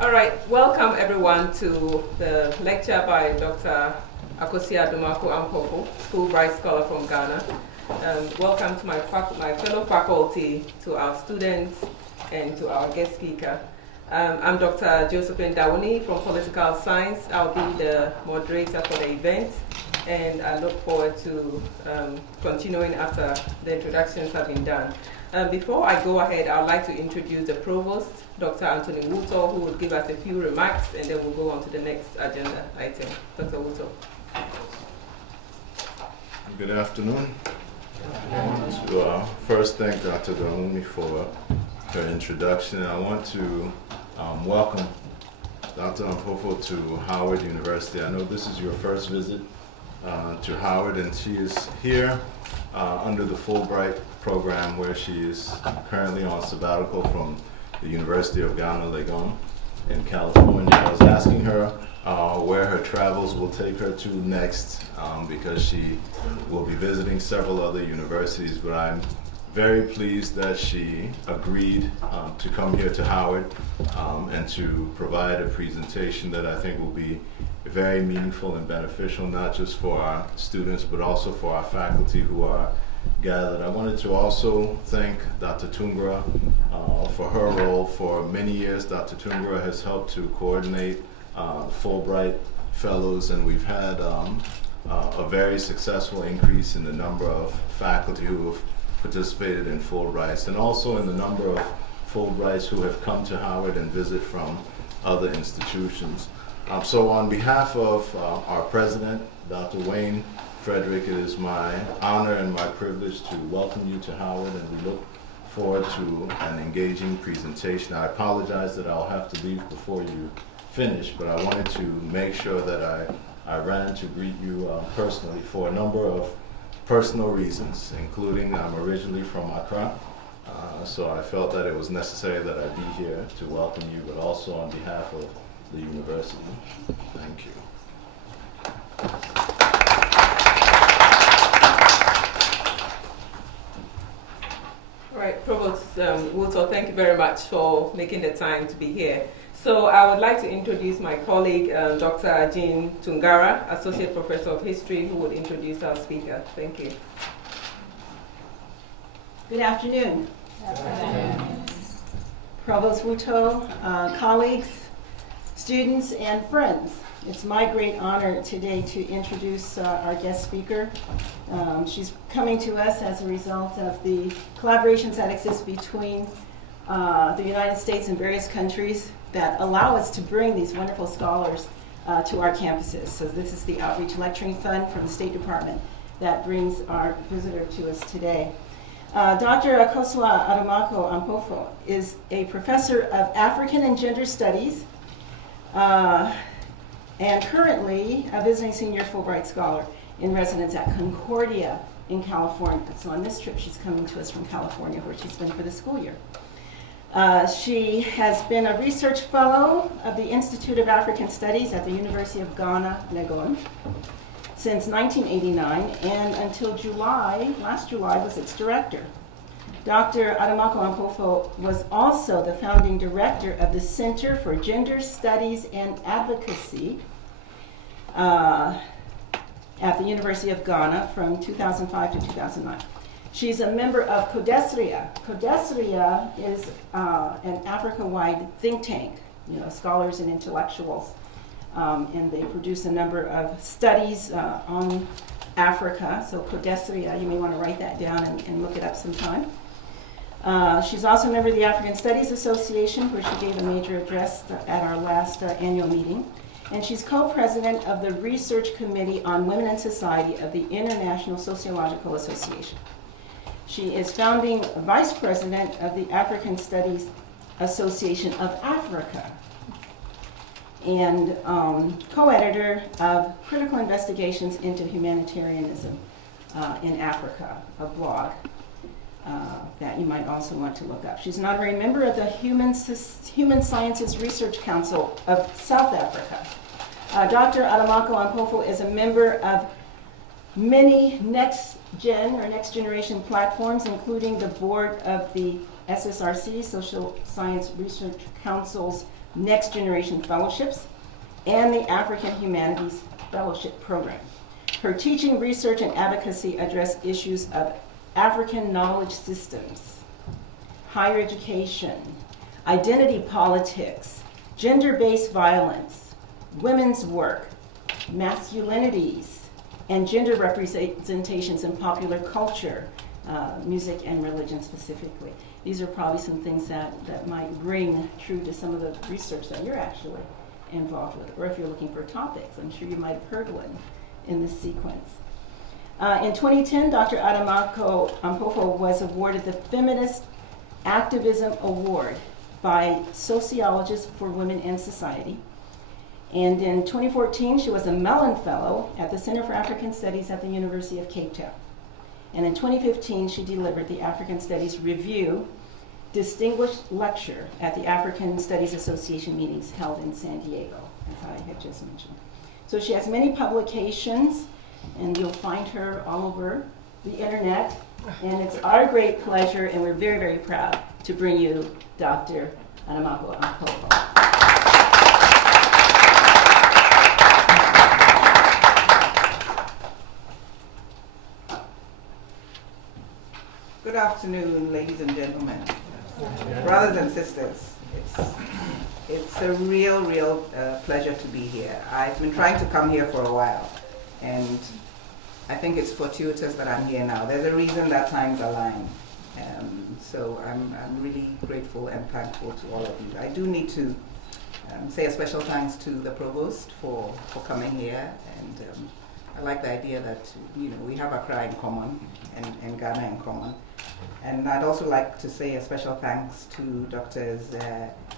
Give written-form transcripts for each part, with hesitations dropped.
All right, welcome everyone to the lecture by Dr. Akosua Ampofo, Fulbright scholar from Ghana. Welcome to my fellow faculty, to our students, and to our guest speaker. I'm Dr. Josephine Dawuni from Political Science. I'll be the moderator for the event, and I look forward to continuing after the introductions have been done. Before I go ahead, I would like to introduce the provost, Dr. Anthony Wuto, who will give us a few remarks, and then we'll go on to the next agenda item. Dr. Wuto. Good afternoon. I want to first thank Dr. Dawuni for her introduction. I want to welcome Dr. Ampofo to Howard University. I know this is your first visit to Howard, and she is here under the Fulbright program, where she is currently on sabbatical from the University of Ghana, Legon in California. I was asking her where her travels will take her to next, because she will be visiting several other universities, but I'm very pleased that she agreed to come here to Howard and to provide a presentation that I think will be very meaningful and beneficial, not just for our students, but also for our faculty who are gathered. I wanted to also thank Dr. Tungra for her role. For many years, Dr. Tungra has helped to coordinate Fulbright Fellows, and we've had a very successful increase in the number of faculty who have participated in Fulbrights, and also in the number of Fulbrights who have come to Howard and visit from other institutions. So on behalf of our president, Dr. Wayne Frederick, it is my honor and my privilege to welcome you to Howard, and we look forward to an engaging presentation. I apologize that I'll have to leave before you finish, but I wanted to make sure that I ran to greet you personally for a number of personal reasons, including I'm originally from Accra, so I felt that it was necessary that I be here to welcome you, but also on behalf of the university. Thank you. All right, Provost Wuto, thank you very much for making the time to be here. So I would like to introduce my colleague, Dr. Jean Tungara, Associate Professor of History, who would introduce our speaker. Thank you. Good afternoon. Good afternoon. Provost Wuto, colleagues, students, and friends. It's my great honor today to introduce our guest speaker. She's coming to us as a result of the collaborations that exist between the United States and various countries that allow us to bring these wonderful scholars to our campuses. So this is the Outreach Lecturing Fund from the State Department that brings our visitor to us today. Dr. Akosua Ampofo is a professor of African and Gender Studies and currently a visiting senior Fulbright scholar in residence at Concordia in California. So on this trip, she's coming to us from California, where she's been for the school year. She has been a research fellow of the Institute of African Studies at the University of Ghana, Legon, since 1989, and until last July, was its director. Dr. Ampofo was also the founding director of the Center for Gender Studies and Advocacy at the University of Ghana from 2005 to 2009. She's a member of CODESRIA. CODESRIA is an Africa-wide think tank, scholars and intellectuals, and they produce a number of studies on Africa. So CODESRIA, you may want to write that down and look it up sometime. She's also a member of the African Studies Association, where she gave a major address at our last annual meeting. And she's co-president of the Research Committee on Women and Society of the International Sociological Association. She is founding vice president of the African Studies Association of Africa and co-editor of Critical Investigations into Humanitarianism in Africa, a blog that you might also want to look up. She's an honorary member of the Human Sciences Research Council of South Africa. Dr. Ampofo is a member of many next generation platforms, including the board of the SSRC, Social Science Research Council's Next Generation Fellowships, and the African Humanities Fellowship Program. Her teaching, research, and advocacy address issues of African knowledge systems, higher education, identity politics, gender-based violence, women's work, masculinities, and gender representations in popular culture, music and religion specifically. These are probably some things that might ring true to some of the research that you're actually involved with, or if you're looking for topics. I'm sure you might have heard one in this sequence. In 2010, Dr. Akosua Ampofo was awarded the Feminist Activism Award by Sociologists for Women and Society. And in 2014, she was a Mellon Fellow at the Center for African Studies at the University of Cape Town. And in 2015, she delivered the African Studies Review Distinguished Lecture at the African Studies Association meetings held in San Diego, as I had just mentioned. So she has many publications, and you'll find her all over the internet. And it's our great pleasure, and we're very, very proud to bring you Dr. Akosua Ampofo. Good afternoon, ladies and gentlemen, brothers and sisters. It's a real pleasure to be here. I've been trying to come here for a while, and I think it's fortuitous that I'm here now. There's a reason that times align. So I'm really grateful and thankful to all of you. I do need to say a special thanks to the provost for coming here, and I like the idea that we have Accra in common and Ghana in common. And I'd also like to say a special thanks to Doctors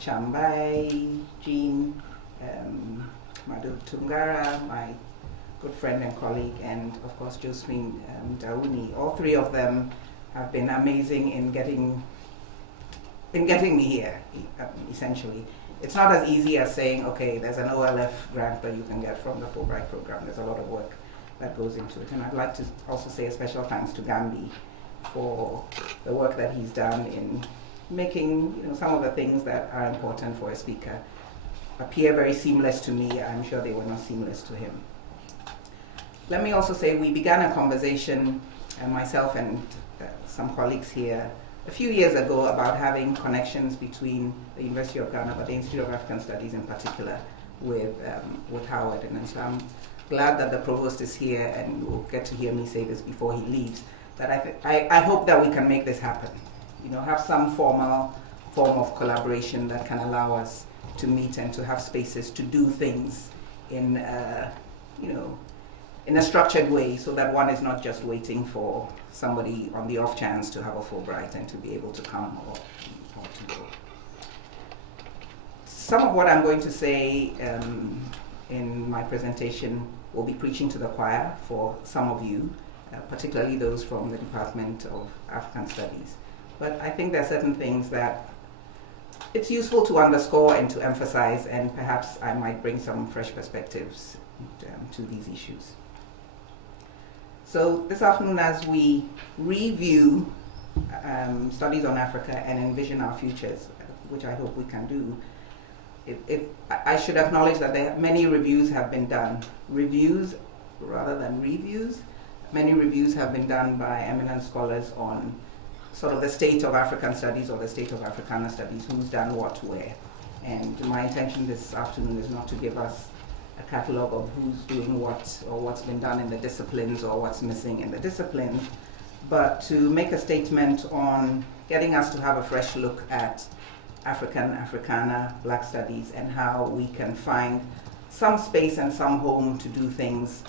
Chambai, Jean, Madu Tungara, my good friend and colleague, and of course Josephine Daouni. All three of them have been amazing in getting me here, essentially. It's not as easy as saying, okay, there's an OLF grant that you can get from the Fulbright program. There's a lot of work that goes into it. And I'd like to also say a special thanks to Gambi for the work that he's done in making some of the things that are important for a speaker appear very seamless to me. I'm sure they were not seamless to him. Let me also say we began a conversation, myself and some colleagues here, a few years ago about having connections between the University of Ghana, but the Institute of African Studies in particular, with Howard. And so I'm glad that the provost is here and will get to hear me say this before he leaves. But I hope that we can make this happen. Have some form of collaboration that can allow us to meet and to have spaces to do things in a structured way, so that one is not just waiting for somebody on the off chance to have a Fulbright and to be able to come or to go. Some of what I'm going to say in my presentation will be preaching to the choir for some of you, particularly those from the Department of African Studies. But I think there are certain things that it's useful to underscore and to emphasize, and perhaps I might bring some fresh perspectives to these issues. So this afternoon, as we review studies on Africa and envision our futures, which I hope we can do, I should acknowledge that many reviews have been done. Reviews rather than reviews. Many reviews have been done by eminent scholars on sort of the state of African studies or the state of Africana studies, who's done what where. And my intention this afternoon is not to give us a catalogue of who's doing what or what's been done in the disciplines or what's missing in the disciplines, but to make a statement on getting us to have a fresh look at African, Africana, Black studies, and how we can find some space and some home to do things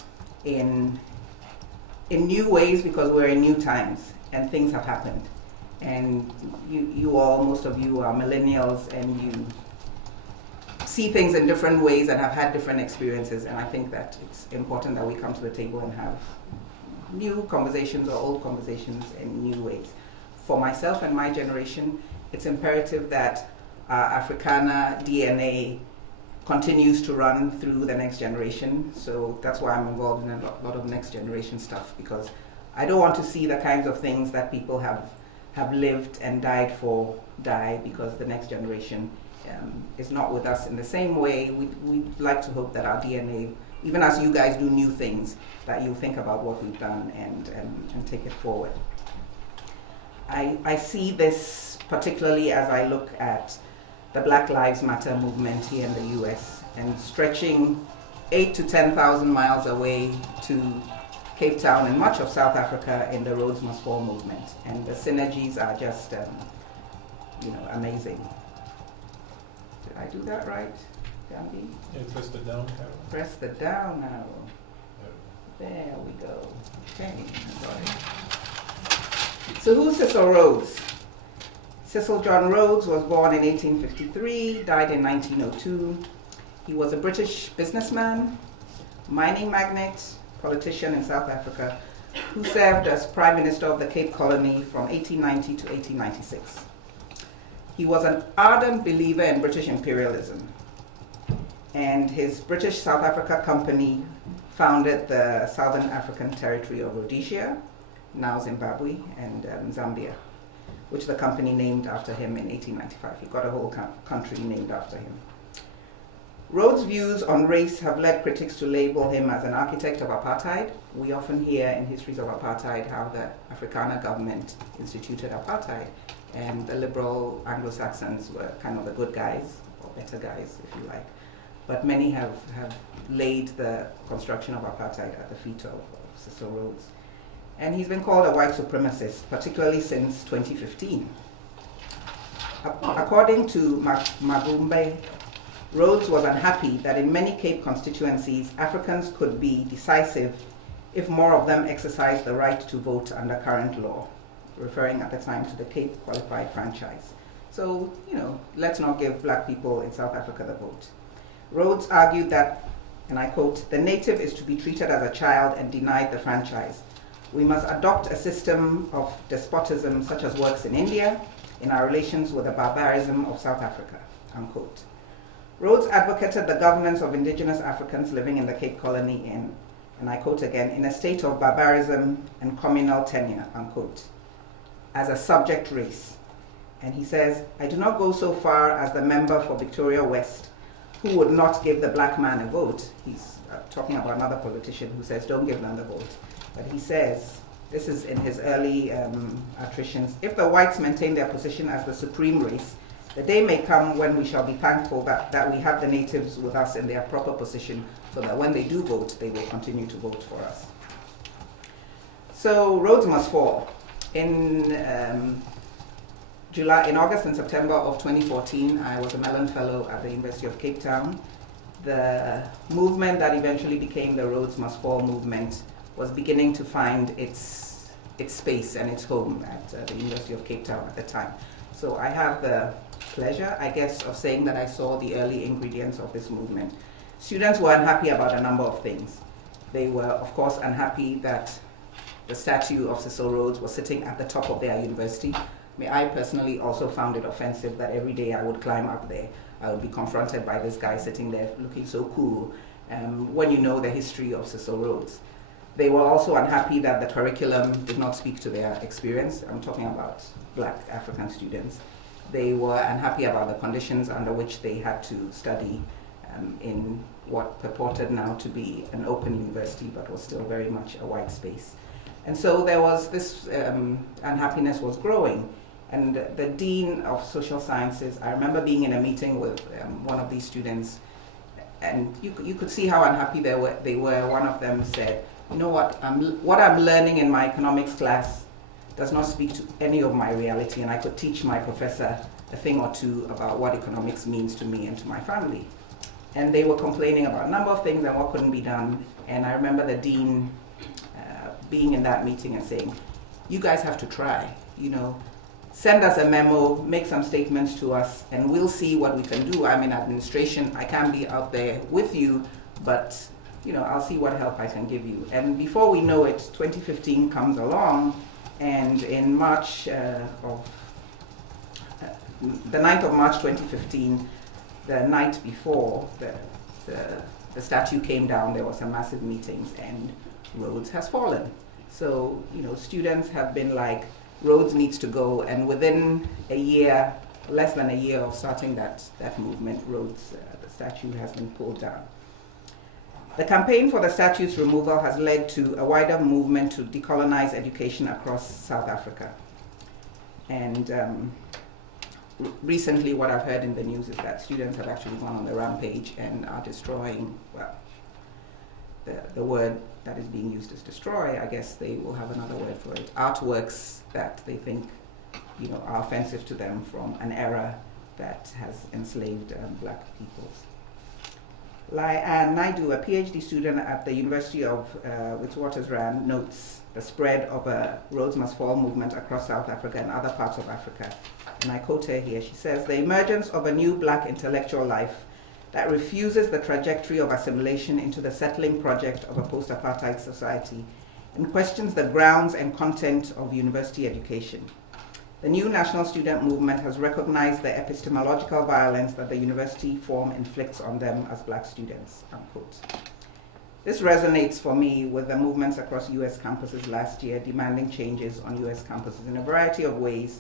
in new ways, because we're in new times and things have happened. And you all, most of you are millennials, and you see things in different ways and have had different experiences, and I think that it's important that we come to the table and have new conversations or old conversations in new ways. For myself and my generation, it's imperative that Africana DNA continues to run through the next generation. So that's why I'm involved in a lot of next generation stuff, because I don't want to see the kinds of things that people have lived and died for die because the next generation is not with us in the same way. We like to hope that our DNA, even as you guys do new things, that you think about what we've done and take it forward. I see this particularly as I look at the Black Lives Matter movement here in the US, and stretching 8 to 10,000 miles away to Cape Town and much of South Africa in the Rhodes Must Fall movement. And the synergies are just, amazing. Did I do that right, Gambi? Yeah, press the down arrow. Press the down arrow. There we go. Okay, sorry. So who's Cecil Rhodes? Cecil John Rhodes was born in 1853, died in 1902. He was a British businessman, mining magnate, politician in South Africa, who served as Prime Minister of the Cape Colony from 1890 to 1896. He was an ardent believer in British imperialism, and his British South Africa Company founded the Southern African Territory of Rhodesia, now Zimbabwe, and Zambia, which the company named after him in 1895. He got a whole country named after him. Rhodes' views on race have led critics to label him as an architect of apartheid. We often hear in histories of apartheid how the Afrikaner government instituted apartheid, and the liberal Anglo-Saxons were kind of the good guys, or better guys, if you like. But many have laid the construction of apartheid at the feet of Cecil Rhodes. And he's been called a white supremacist, particularly since 2015. According to Magumbe, Rhodes was unhappy that in many Cape constituencies, Africans could be decisive if more of them exercised the right to vote under current law, referring at the time to the Cape Qualified Franchise. So, let's not give black people in South Africa the vote. Rhodes argued that, and I quote, "The native is to be treated as a child and denied the franchise. We must adopt a system of despotism such as works in India in our relations with the barbarism of South Africa," unquote. Rhodes advocated the governance of indigenous Africans living in the Cape Colony in, and I quote again, "in a state of barbarism and communal tenure," unquote, as a subject race. And he says, "I do not go so far as the member for Victoria West, who would not give the black man a vote." He's talking about another politician who says, don't give them the vote. But he says, this is in his early attritions, "If the whites maintain their position as the supreme race, the day may come when we shall be thankful that we have the natives with us in their proper position, so that when they do vote, they will continue to vote for us." So Rhodes must fall. In August and September of 2014, I was a Mellon Fellow at the University of Cape Town. The movement that eventually became the Rhodes Must Fall movement was beginning to find its space and its home at the University of Cape Town at the time. So I have the pleasure, I guess, of saying that I saw the early ingredients of this movement. Students were unhappy about a number of things. They were, of course, unhappy that the statue of Cecil Rhodes was sitting at the top of their university. I personally also found it offensive that every day I would climb up there, I would be confronted by this guy sitting there looking so cool, when you know the history of Cecil Rhodes. They were also unhappy that the curriculum did not speak to their experience. I'm talking about black African students. They were unhappy about the conditions under which they had to study in what purported now to be an open university, but was still very much a white space. And so there was this unhappiness was growing. And the Dean of Social Sciences, I remember being in a meeting with one of these students, and you could see how unhappy they were. One of them said, "You know what I'm learning in my economics class does not speak to any of my reality, and I could teach my professor a thing or two about what economics means to me and to my family." And they were complaining about a number of things and what couldn't be done. And I remember the dean being in that meeting and saying, "You guys have to try, send us a memo, make some statements to us, and we'll see what we can do. I'm in administration, I can't be out there with you, but I'll see what help I can give you." And before we know it, 2015 comes along, and in March the 9th of March 2015, the night before the statue came down, there were some massive meetings, and Rhodes has fallen. So, students have been like, Rhodes needs to go, and within a year, less than a year of starting that movement, Rhodes, the statue has been pulled down. The campaign for the statue's removal has led to a wider movement to decolonize education across South Africa. And recently what I've heard in the news is that students have actually gone on the rampage and are destroying, well, the word that is being used is destroy. I guess they will have another word for it. Artworks that they think, are offensive to them from an era that has enslaved black peoples. Anne Naidu, a PhD student at the University of Witwatersrand, notes the spread of a Rhodes Must Fall movement across South Africa and other parts of Africa. And I quote her here, she says, "The emergence of a new black intellectual life that refuses the trajectory of assimilation into the settling project of a post-apartheid society and questions the grounds and content of university education. The new national student movement has recognized the epistemological violence that the university form inflicts on them as black students," unquote. This resonates for me with the movements across US campuses last year demanding changes on US campuses in a variety of ways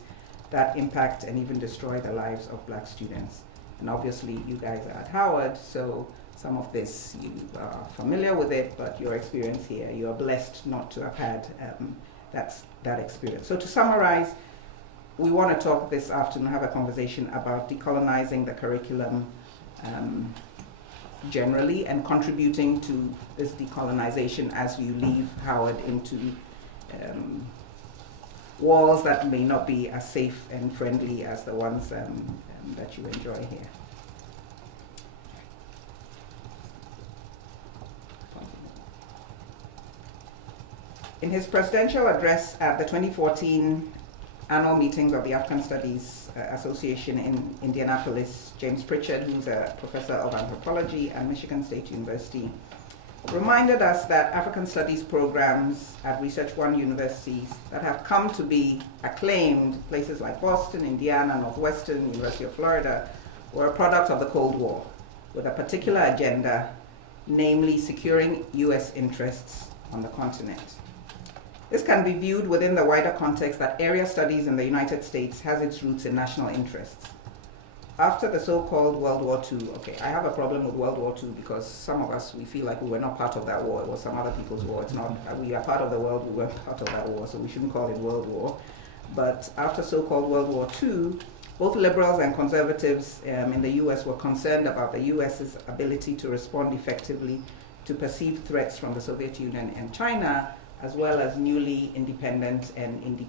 that impact and even destroy the lives of black students. And obviously you guys are at Howard, so some of this you are familiar with it, but your experience here, you are blessed not to have had that experience. So to summarize, we want to talk this afternoon, have a conversation about decolonizing the curriculum generally and contributing to this decolonization as you leave Howard into walls that may not be as safe and friendly as the ones that you enjoy here. In his presidential address at the 2014 annual meetings of the African Studies Association in Indianapolis, James Pritchard, who's a professor of anthropology at Michigan State University, reminded us that African studies programs at Research One universities that have come to be acclaimed, places like Boston, Indiana, Northwestern, University of Florida, were a product of the Cold War with a particular agenda, namely securing US interests on the continent. This can be viewed within the wider context that area studies in the United States has its roots in national interests. After the so-called World War II, I have a problem with World War II because some of us, we feel like we were not part of that war. It was some other people's war. It's not, we are part of the world, we weren't part of that war, so we shouldn't call it World War. But after so-called World War II, both liberals and conservatives in the US were concerned about the US's ability to respond effectively to perceived threats from the Soviet Union and China, as well as newly independent and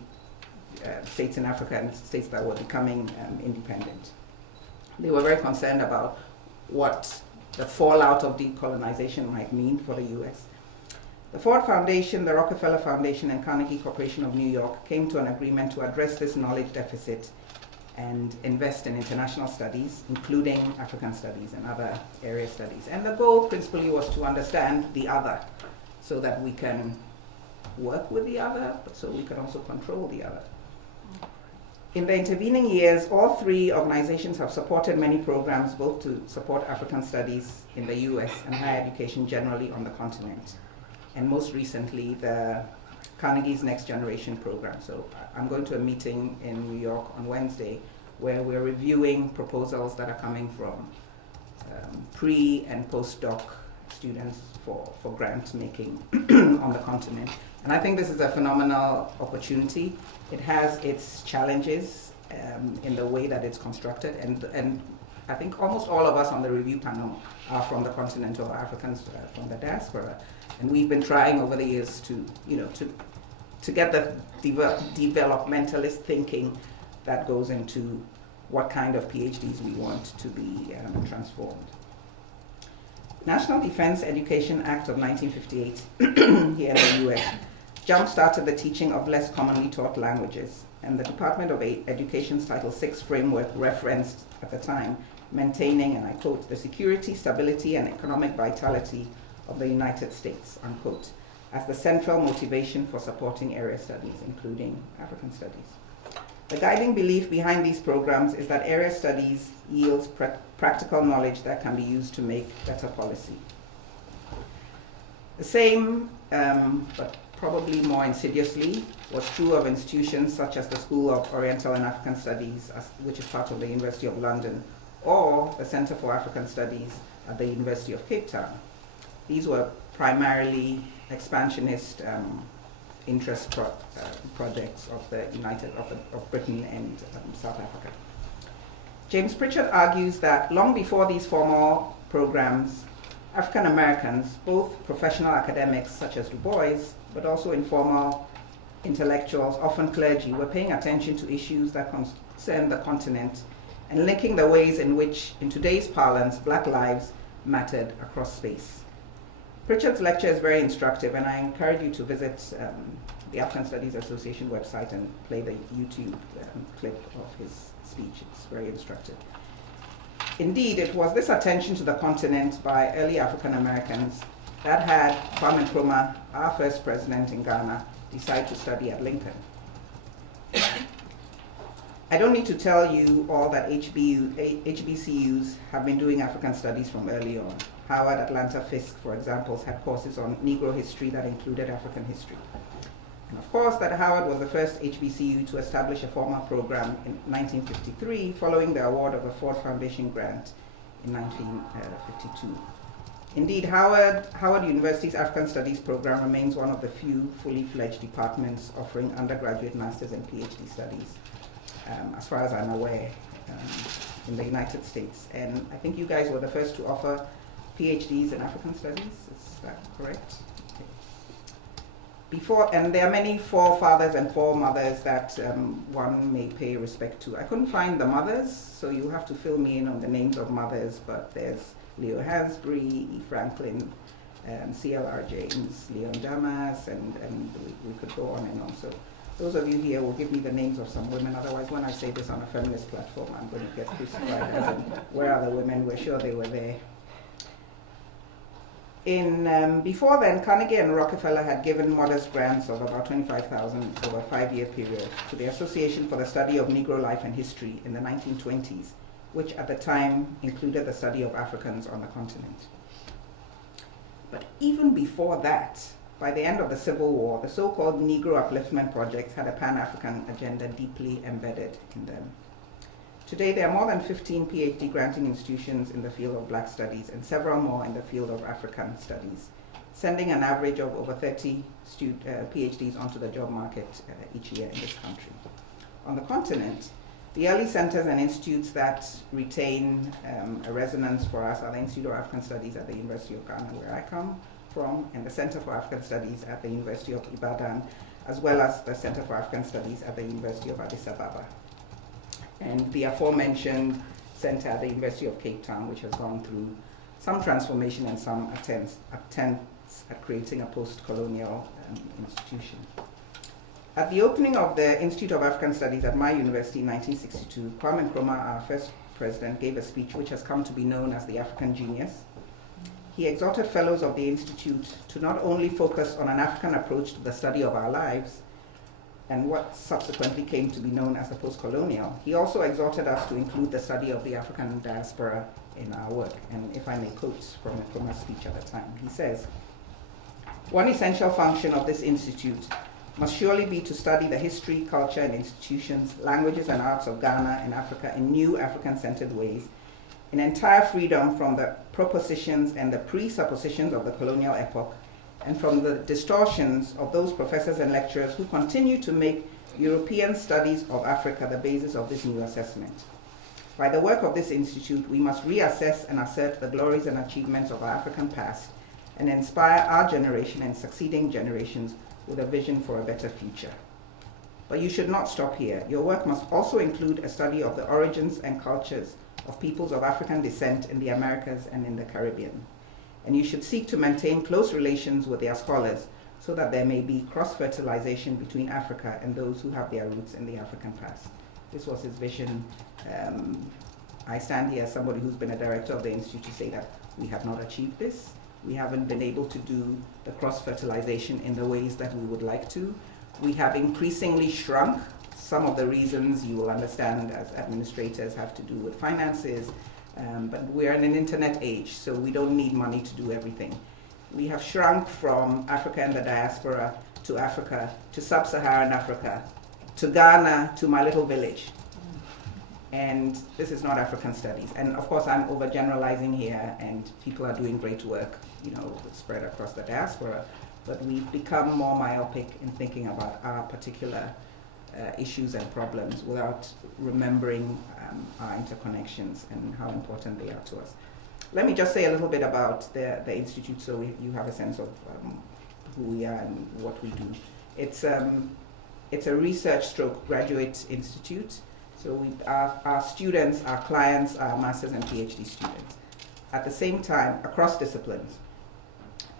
states in Africa and states that were becoming independent. They were very concerned about what the fallout of decolonization might mean for the US. The Ford Foundation, the Rockefeller Foundation, and Carnegie Corporation of New York came to an agreement to address this knowledge deficit and invest in international studies, including African studies and other area studies. And the goal principally was to understand the other so that we can work with the other, but so we can also control the other. In the intervening years, all three organizations have supported many programs both to support African studies in the US and higher education generally on the continent. And most recently, the Carnegie's Next Generation program. So I'm going to a meeting in New York on Wednesday where we're reviewing proposals that are coming from pre- and postdoc students for grant making on the continent. And I think this is a phenomenal opportunity. It has its challenges in the way that it's constructed, and I think almost all of us on the review panel are from the continent or Africans from the diaspora. And we've been trying over the years to get the developmentalist thinking that goes into what kind of PhDs we want to be transformed. National Defense Education Act of 1958 here in the US jump-started the teaching of less commonly taught languages, and the Department of Education's Title VI framework referenced at the time, maintaining, and I quote, the security, stability, and economic vitality of the United States, unquote, as the central motivation for supporting area studies, including African studies. The guiding belief behind these programs is that area studies yields practical knowledge that can be used to make better policy. The same, but probably more insidiously, was true of institutions such as the School of Oriental and African Studies, which is part of the University of London, or the Center for African Studies at the University of Cape Town. These were primarily expansionist interest projects of the of Britain and South Africa. James Pritchard argues that long before these formal programs, African Americans, both professional academics such as Du Bois, but also informal intellectuals, often clergy, were paying attention to issues that concern the continent and linking the ways in which, in today's parlance, Black lives mattered across space. Pritchard's lecture is very instructive, and I encourage you to visit the African Studies Association website and play the YouTube clip of his speech. It's very instructive. Indeed, it was this attention to the continent by early African Americans that had Kwame Nkrumah, our first president in Ghana, decide to study at Lincoln. I don't need to tell you all that HBCUs have been doing African studies from early on. Howard, Atlanta, Fisk, for example, had courses on Negro history that included African history. And of course, that Howard was the first HBCU to establish a formal program in 1953, following the award of the Ford Foundation grant in 1952. Indeed, Howard University's African Studies program remains one of the few fully fledged departments offering undergraduate, master's, and PhD studies, as far as I'm aware, in the United States. And I think you guys were the first to offer PhDs in African Studies, is that correct? Okay. And there are many forefathers and foremothers that one may pay respect to. I couldn't find the mothers, so you have to fill me in on the names of mothers, but there's Leo Hansbury, E. Franklin, C.L.R. James, Leon Damas, and we could go on and on. So those of you here will give me the names of some women. Otherwise, when I say this on a feminist platform, I'm going to get crucified as in, where are the women? We're sure they were there. Before then, Carnegie and Rockefeller had given modest grants of about $25,000 over a 5-year period to the Association for the Study of Negro Life and History in the 1920s, which at the time included the study of Africans on the continent. But even before that, by the end of the Civil War, the so-called Negro upliftment projects had a Pan-African agenda deeply embedded in them. Today, there are more than 15 PhD granting institutions in the field of Black studies and several more in the field of African studies, sending an average of over 30 PhDs onto the job market each year in this country. On the continent, the early centers and institutes that retain a resonance for us are the Institute of African Studies at the University of Ghana, where I come from, and the Center for African Studies at the University of Ibadan, as well as the Center for African Studies at the University of Addis Ababa. And the aforementioned center at the University of Cape Town, which has gone through some transformation and some attempts at creating a post-colonial institution. At the opening of the Institute of African Studies at my university in 1962, Kwame Nkrumah, our first president, gave a speech which has come to be known as the African Genius. He exhorted fellows of the Institute to not only focus on an African approach to the study of our lives, and what subsequently came to be known as the post-colonial, he also exhorted us to include the study of the African diaspora in our work. And if I may quote from Nkrumah's speech at the time, he says, "One essential function of this institute must surely be to study the history, culture, and institutions, languages, and arts of Ghana and Africa in new African-centered ways, in entire freedom from the propositions and the presuppositions of the colonial epoch, and from the distortions of those professors and lecturers who continue to make European studies of Africa the basis of this new assessment. By the work of this institute, we must reassess and assert the glories and achievements of our African past and inspire our generation and succeeding generations with a vision for a better future. But you should not stop here. Your work must also include a study of the origins and cultures of peoples of African descent in the Americas and in the Caribbean. And you should seek to maintain close relations with their scholars so that there may be cross-fertilization between Africa and those who have their roots in the African past." This was his vision. I stand here as somebody who's been a director of the Institute to say that we have not achieved this. We haven't been able to do the cross-fertilization in the ways that we would like to. We have increasingly shrunk. Some of the reasons you will understand as administrators have to do with finances, but we're in an internet age, so we don't need money to do everything. We have shrunk from Africa and the diaspora to Africa, to sub-Saharan Africa, to Ghana, to my little village. And this is not African studies. And of course, I'm overgeneralizing here, and people are doing great work, spread across the diaspora. But we've become more myopic in thinking about our particular issues and problems without remembering our interconnections and how important they are to us. Let me just say a little bit about the Institute so you have a sense of who we are and what we do. It's a research/graduate institute. So our students, our clients are master's and PhD students. At the same time, across disciplines.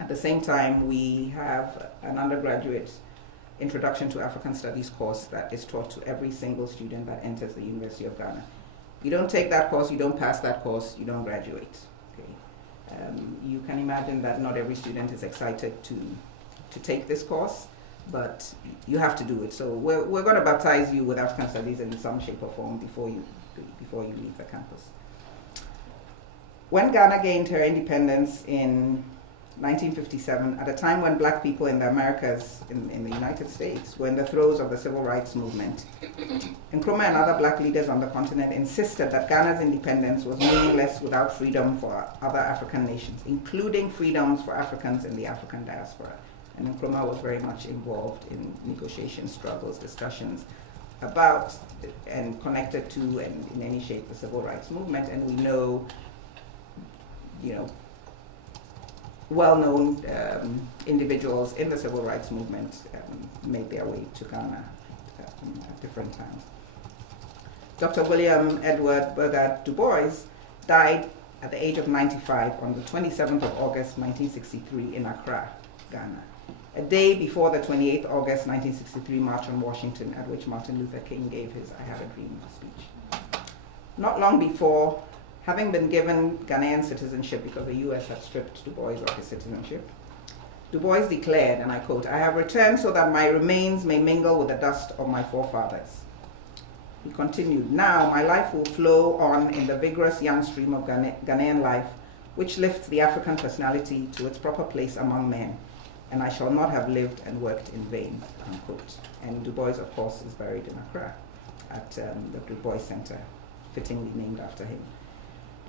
At the same time, we have an undergraduate Introduction to African Studies course that is taught to every single student that enters the University of Ghana. You don't take that course, you don't pass that course, you don't graduate. Okay. You can imagine that not every student is excited to take this course, but you have to do it. So we're going to baptize you with African Studies in some shape or form before you leave the campus. When Ghana gained her independence in 1957, at a time when black people in the Americas, in the United States, were in the throes of the civil rights movement, Nkrumah and other black leaders on the continent insisted that Ghana's independence was meaningless without freedom for other African nations, including freedoms for Africans in the African diaspora. And Nkrumah was very much involved in negotiations, struggles, discussions about and connected to, and in any shape, the civil rights movement. And we know, well-known individuals in the civil rights movement made their way to Ghana at different times. Dr. William Edward Burgard Du Bois died at the age of 95 on the 27th of August 1963 in Accra, Ghana, a day before the 28th August 1963 March on Washington, at which Martin Luther King gave his I Have a Dream speech. Not long before, having been given Ghanaian citizenship because the US had stripped Du Bois of his citizenship, Du Bois declared, and I quote, "I have returned so that my remains may mingle with the dust of my forefathers." He continued, "Now my life will flow on in the vigorous young stream of Ghanaian life, which lifts the African personality to its proper place among men, and I shall not have lived and worked in vain," unquote. And Du Bois, of course, is buried in Accra at the Du Bois Center, fittingly named after him.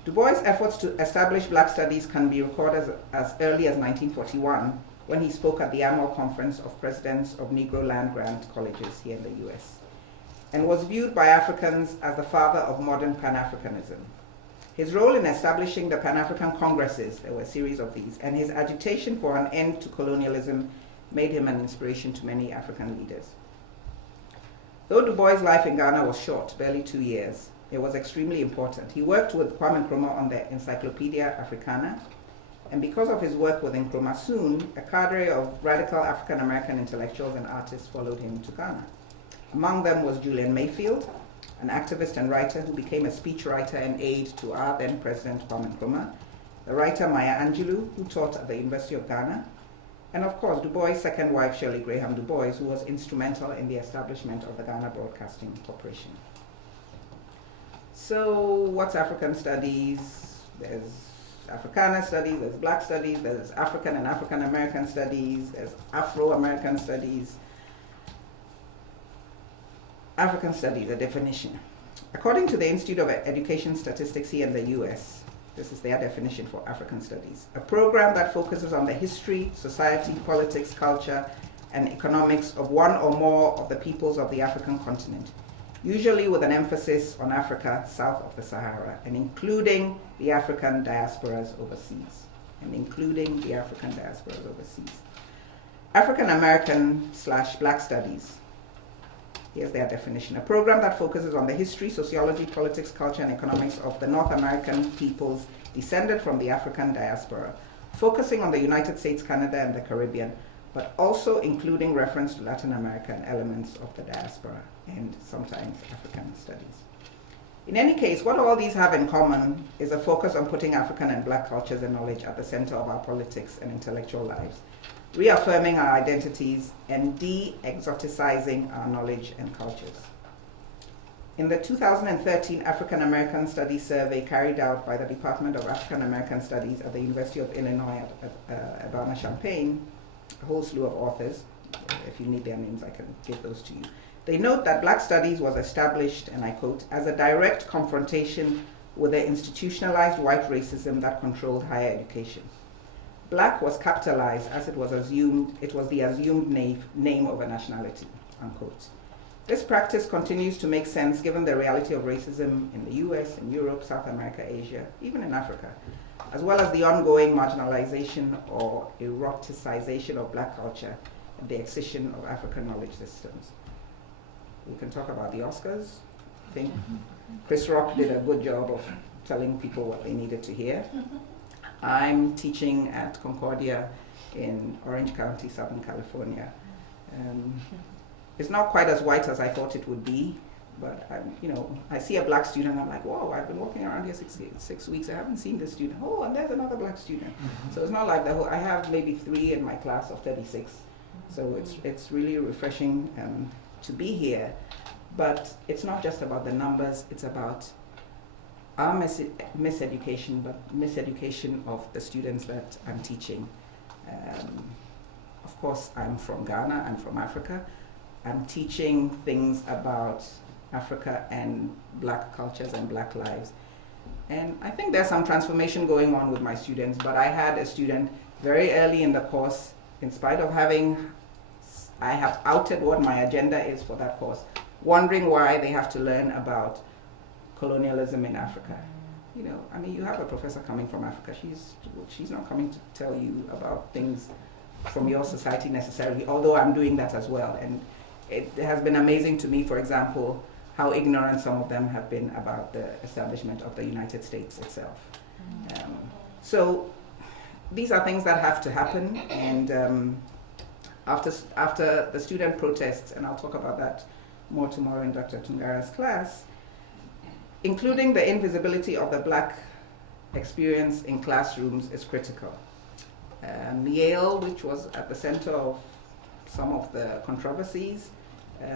Du Bois' efforts to establish black studies can be recorded as early as 1941, when he spoke at the annual conference of presidents of Negro land-grant colleges here in the US, and was viewed by Africans as the father of modern Pan-Africanism. His role in establishing the Pan-African Congresses, there were a series of these, and his agitation for an end to colonialism made him an inspiration to many African leaders. Though Du Bois' life in Ghana was short, barely 2 years, it was extremely important. He worked with Kwame Nkrumah on the Encyclopedia Africana, and because of his work with Nkrumah, soon a cadre of radical African-American intellectuals and artists followed him to Ghana. Among them was Julian Mayfield, an activist and writer who became a speechwriter and aide to our then President Kwame Nkrumah, the writer Maya Angelou, who taught at the University of Ghana, and of course Du Bois' second wife, Shirley Graham Du Bois, who was instrumental in the establishment of the Ghana Broadcasting Corporation. So what's African studies? There's Africana studies, there's black studies, there's African and African American studies, there's Afro-American studies. African studies, a definition. According to the Institute of Education Statistics here in the US, this is their definition for African studies: a program that focuses on the history, society, politics, culture, and economics of one or more of the peoples of the African continent, usually with an emphasis on Africa south of the Sahara, and including the African diasporas overseas. African American/Black studies. Here's their definition: a program that focuses on the history, sociology, politics, culture, and economics of the North American peoples descended from the African diaspora, focusing on the United States, Canada, and the Caribbean, but also including reference to Latin American elements of the diaspora and sometimes African studies. In any case, what all these have in common is a focus on putting African and Black cultures and knowledge at the center of our politics and intellectual lives, reaffirming our identities and de-exoticizing our knowledge and cultures. In the 2013 African American Studies Survey carried out by the Department of African American Studies at the University of Illinois at Urbana-Champaign, a whole slew of authors, If you need their names, I can give those to you. They note that Black Studies was established, and I quote, as a direct confrontation with the institutionalized white racism that controlled higher education. Black was capitalized as it was the assumed name of a nationality, unquote. This practice continues to make sense given the reality of racism in the US, in Europe, South America, Asia, even in Africa, as well as the ongoing marginalization or eroticization of Black culture and the excision of African knowledge systems. We can talk about the Oscars. I think Chris Rock did a good job of telling people what they needed to hear. I'm teaching at Concordia in Orange County, Southern California. It's not quite as white as I thought it would be, but I see a Black student, I'm like, whoa, I've been walking around here 6 weeks, I haven't seen this student. Oh, and there's another Black student. So it's not like I have maybe 3 in my class of 36. So it's really refreshing to be here. But it's not just about the numbers, it's about our miseducation, but miseducation of the students that I'm teaching. Of course, I'm from Ghana, I'm from Africa. I'm teaching things about Africa and Black cultures and Black lives. And I think there's some transformation going on with my students, but I had a student very early in the course, in spite of I have outed what my agenda is for that course, wondering why they have to learn about colonialism in Africa. You have a professor coming from Africa, she's not coming to tell you about things from your society necessarily, although I'm doing that as well. And it has been amazing to me, for example, how ignorant some of them have been about the establishment of the United States itself. So these are things that have to happen, and after the student protests, and I'll talk about that more tomorrow in Dr. Tungara's class, including the invisibility of the Black experience in classrooms is critical. Yale, which was at the center of some of the controversies,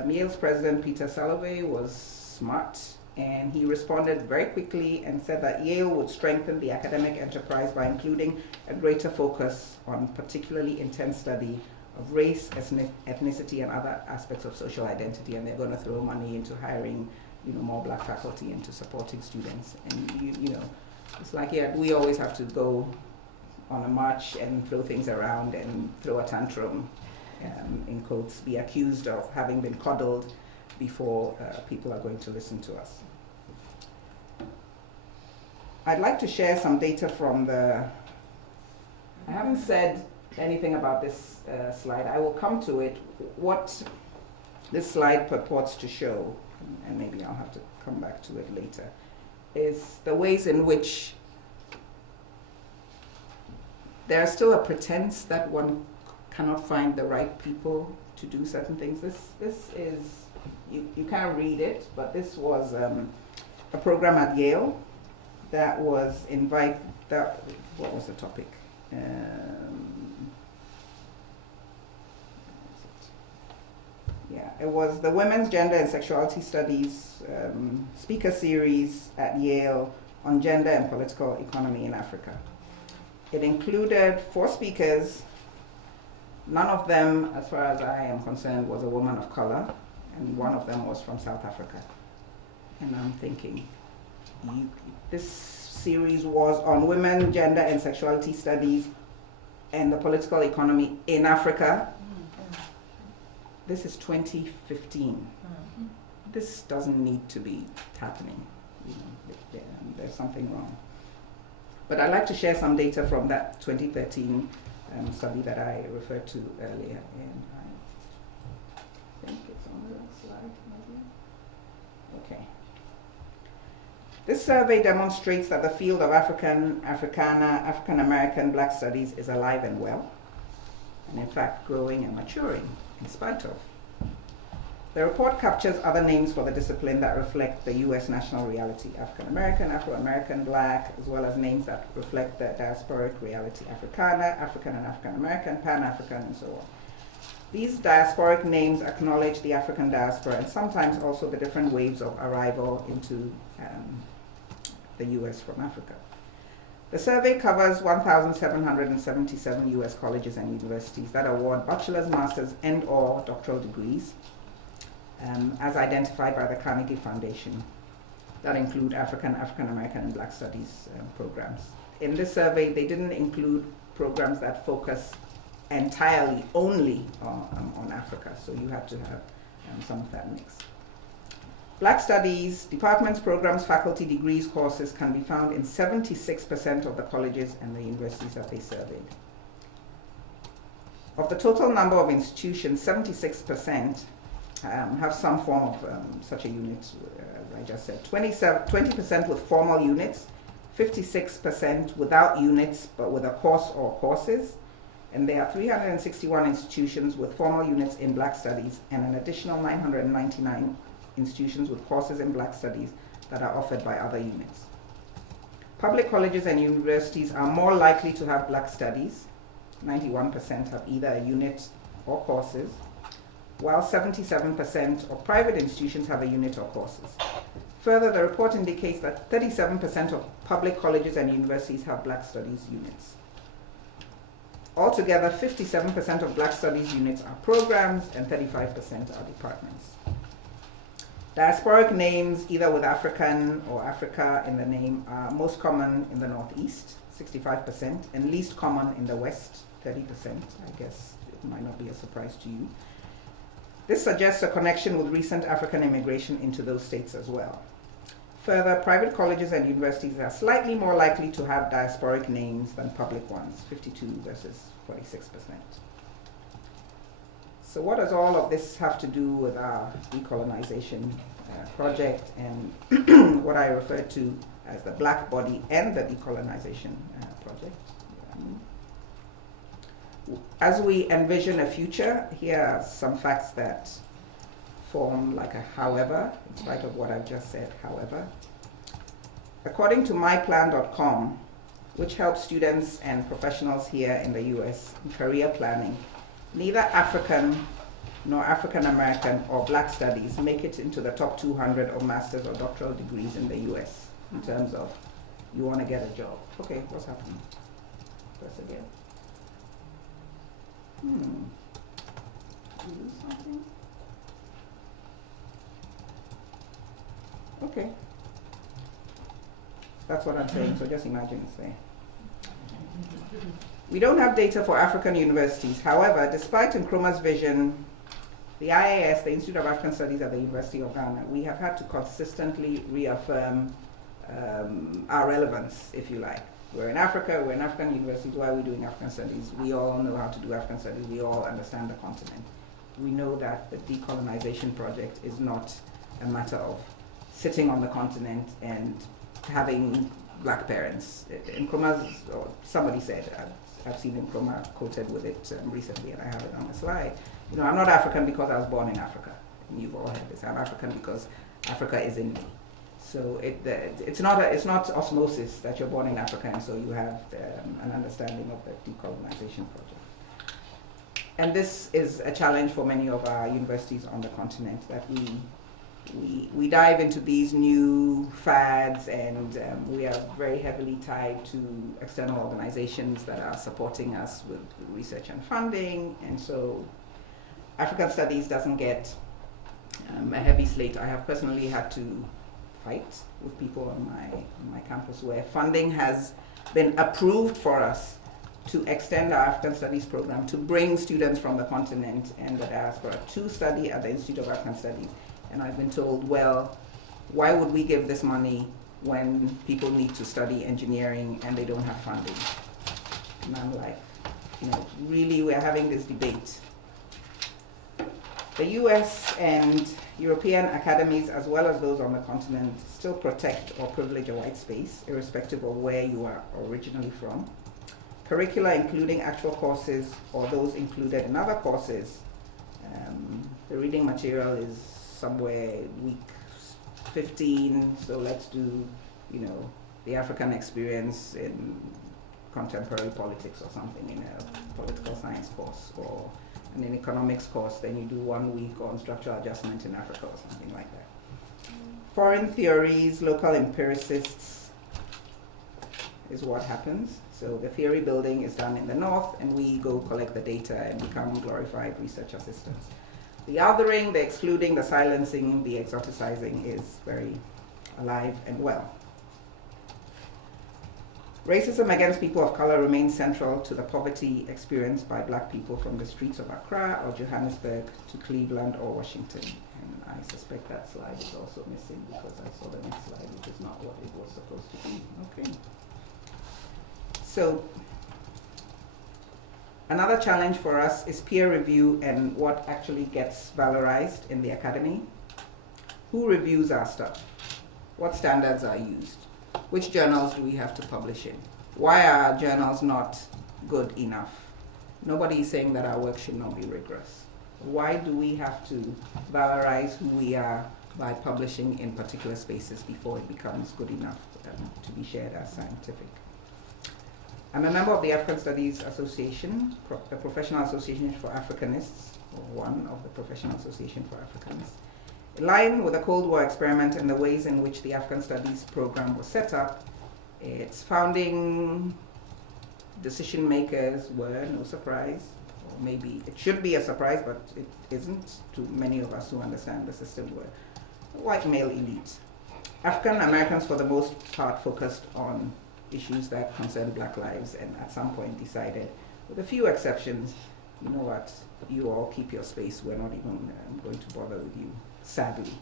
Yale's president, Peter Salovey, was smart, and he responded very quickly and said that Yale would strengthen the academic enterprise by including a greater focus on particularly intense study of race, ethnicity, and other aspects of social identity, and they're going to throw money into hiring more Black faculty, into supporting students. And it's like, we always have to go on a march and throw things around and throw a tantrum, in quotes, be accused of having been coddled before people are going to listen to us. I'd like to share some data from I haven't said anything about this slide. I will come to it. What this slide purports to show, and maybe I'll have to come back to it later, is the ways in which there's still a pretense that one cannot find the right people to do certain things. This is, you can't read it, but this was a program at Yale that was what was the topic? It was the Women's Gender and Sexuality Studies speaker series at Yale on gender and political economy in Africa. It included 4 speakers. None of them, as far as I am concerned, was a woman of color, and one of them was from South Africa. And I'm thinking, this series was on women, gender, and sexuality studies and the political economy in Africa. This is 2015. This doesn't need to be happening. There's something wrong. But I'd like to share some data from that 2013 study that I referred to earlier. And I think it's on the slide, maybe. Okay. This survey demonstrates that the field of African American Black studies is alive and well, and in fact growing and maturing in spite of. The report captures other names for the discipline that reflect the U.S. national reality: African American, Afro-American, Black, as well as names that reflect the diasporic reality: Africana, African and African American, Pan-African, and so on. These diasporic names acknowledge the African diaspora and sometimes also the different waves of arrival into the U.S. from Africa. The survey covers 1,777 U.S. colleges and universities that award bachelor's, master's, and/or doctoral degrees, as identified by the Carnegie Foundation, that include African American, and Black Studies programs. In this survey, they didn't include programs that focus entirely only on Africa, so you have to have some of that mix. Black Studies, departments, programs, faculty, degrees, courses can be found in 76% of the colleges and the universities that they surveyed. Of the total number of institutions, 76% have some form of such a unit, as I just said. 20% with formal units, 56% without units but with a course or courses, and there are 361 institutions with formal units in Black Studies and an additional 999 institutions with courses in Black Studies that are offered by other units. Public colleges and universities are more likely to have Black Studies. 91% have either a unit or courses, while 77% of private institutions have a unit or courses. Further, the report indicates that 37% of public colleges and universities have Black Studies units. Altogether, 57% of Black Studies units are programs and 35% are departments. Diasporic names, either with African or Africa in the name, are most common in the Northeast, 65%, and least common in the West, 30%. I guess it might not be a surprise to you. This suggests a connection with recent African immigration into those states as well. Further, private colleges and universities are slightly more likely to have diasporic names than public ones, 52 versus 46%. So what does all of this have to do with our decolonization project and what I refer to as the black body and the decolonization project? As we envision a future, here are some facts that form like a however, in spite of what I've just said, however. According to myplan.com, which helps students and professionals here in the US in career planning, neither African nor African American or Black Studies make it into the top 200 of master's or doctoral degrees in the US in terms of you want to get a job. Okay, what's happening? Press again. Did you lose something? Okay. That's what I'm saying, so just imagine it's there. We don't have data for African universities. However, despite NKRUMAH'S vision, the IAS, the Institute of African Studies at the University of Ghana, we have had to consistently reaffirm our relevance, if you like. We're in Africa, we're in African universities, why are we doing African studies? We all know how to do African studies, we all understand the continent. We know that the decolonization project is not a matter of sitting on the continent and having Black parents. NKRUMAH'S, or somebody said, I've seen NKRUMAH quoted with it recently, and I have it on the slide. You know, I'm not African because I was born in Africa. And you've all heard this. I'm African because Africa is in me. So it's not osmosis that you're born in Africa, and so you have an understanding of the decolonization project. And this is a challenge for many of our universities on the continent, that we dive into these new fads, and we are very heavily tied to external organizations that are supporting us with research and funding, and so African studies doesn't get a heavy slate. I have personally had to fight with people on my campus where funding has been approved for us to extend our African Studies program to bring students from the continent and the diaspora to study at the Institute of African Studies. And I've been told, well, why would we give this money when people need to study engineering and they don't have funding? And I'm like, you know, really, we're having this debate. The US and European academies, as well as those on the continent, still protect or privilege a white space, irrespective of where you are originally from. Curricula, including actual courses or those included in other courses, the reading material is somewhere week 15, so let's do, you know, the African experience in contemporary politics or something in a political science course, or in an economics course, then you do 1 week on structural adjustment in Africa or something like that. Foreign theories, local empiricists, is what happens. So the theory building is done in the north, and we go collect the data and become glorified research assistants. The othering, the excluding, the silencing, the exoticizing is very alive and well. Racism against people of color remains central to the poverty experienced by black people from the streets of Accra or Johannesburg to Cleveland or Washington. And I suspect that slide is also missing because I saw the next slide, which is not what it was supposed to be. Okay. So, another challenge for us is peer review and what actually gets valorized in the academy. Who reviews our stuff? What standards are used? Which journals do we have to publish in? Why are our journals not good enough? Nobody is saying that our work should not be rigorous. Why do we have to valorize who we are by publishing in particular spaces before it becomes good enough to be shared as scientific? I'm a member of the African Studies Association, the Professional Association for Africanists, or one of the Professional Association for Africanists. In line with the Cold War experiment and the ways in which the African Studies program was set up, its founding decision makers were, no surprise, or maybe it should be a surprise, but it isn't to many of us who understand the system, were white male elite. African Americans, for the most part, focused on issues that concern black lives and at some point decided, with a few exceptions, you know what, you all keep your space, we're not even going to bother with you. Sadly.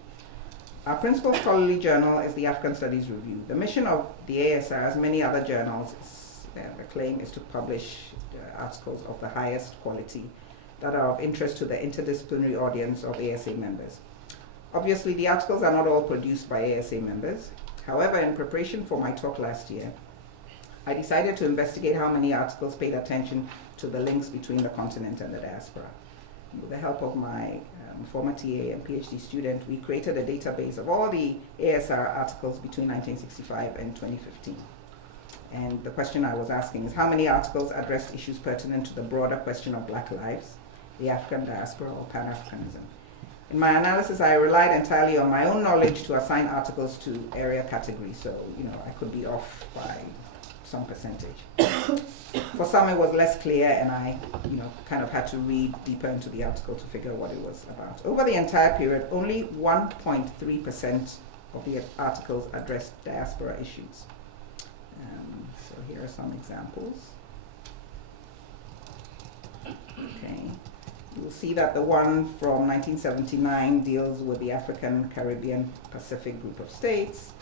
Our principal scholarly journal is the African Studies Review. The mission of the ASR, as many other journals, the claim is to publish articles of the highest quality that are of interest to the interdisciplinary audience of ASA members. Obviously, the articles are not all produced by ASA members. However, in preparation for my talk last year, I decided to investigate how many articles paid attention to the links between the continent and the diaspora. With the help of my former TA and PhD student, we created a database of all the ASR articles between 1965 and 2015. And the question I was asking is how many articles addressed issues pertinent to the broader question of black lives, the African diaspora, or Pan-Africanism. In my analysis, I relied entirely on my own knowledge to assign articles to area categories, so I could be off by some percentage. For some it was less clear, and I kind of had to read deeper into the article to figure what it was about. Over the entire period, only 1.3% of the articles addressed diaspora issues. So here are some examples. Okay. You'll see that the one from 1979 deals with the African, Caribbean, Pacific group of states.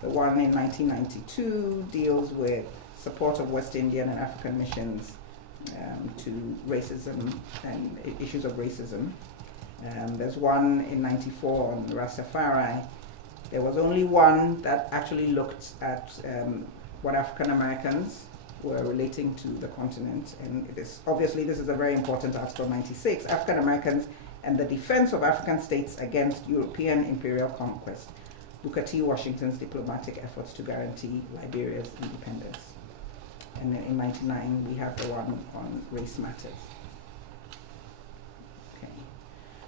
The one in 1992 deals with support of West Indian and African missions to racism and issues of racism. There's one in 94 on Rastafari. There was only one that actually looked at what African Americans were relating to the continent, and it is obviously this is a very important article, 96, African Americans and the defense of African states against European imperial conquest, Booker T. Washington's diplomatic efforts to guarantee Liberia's independence. And in 99 we have the one on race matters. Okay.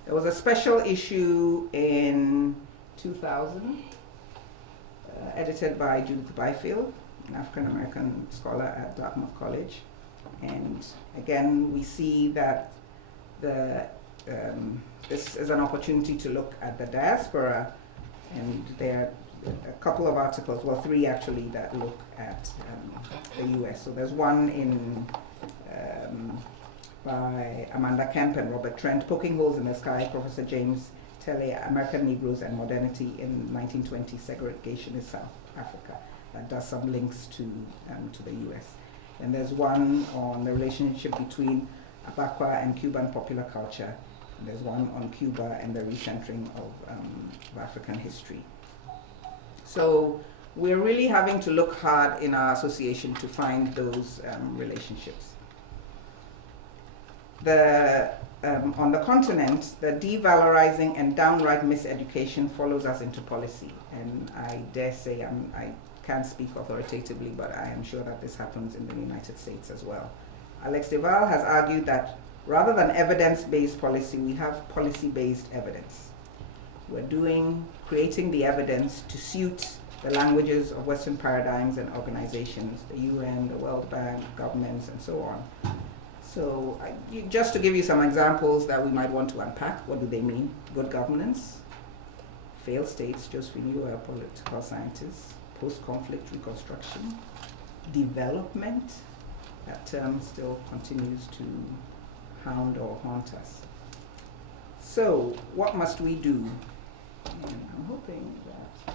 There was a special issue in 2000 edited by Judith Byfield, an African-American scholar at Dartmouth College. And again, we see that this is an opportunity to look at the diaspora, and there are a couple of articles, well, three actually, that look at the US. So there's one in by Amanda Kemp and Robert Trent, Poking Holes in the Sky, Professor James Telle, American Negroes and Modernity in 1920 Segregation in South Africa. That does some links to the US. And there's one on the relationship between Abakwa and Cuban popular culture. And there's one on Cuba and the recentering of African history. So we're really having to look hard in our association to find those relationships. On the continent, the devalorizing and downright miseducation follows us into policy. And I dare say, I can't speak authoritatively, but I am sure that this happens in the United States as well. Alex DeVal has argued that rather than evidence-based policy, we have policy-based evidence. We're creating the evidence to suit the languages of Western paradigms and organizations, the UN, the World Bank, governments, and so on. So just to give you some examples that we might want to unpack, what do they mean? Good governance, failed states, Josephine, you are a political scientist, post-conflict reconstruction, development, that term still continues to hound or haunt us. So what must we do? And I'm hoping that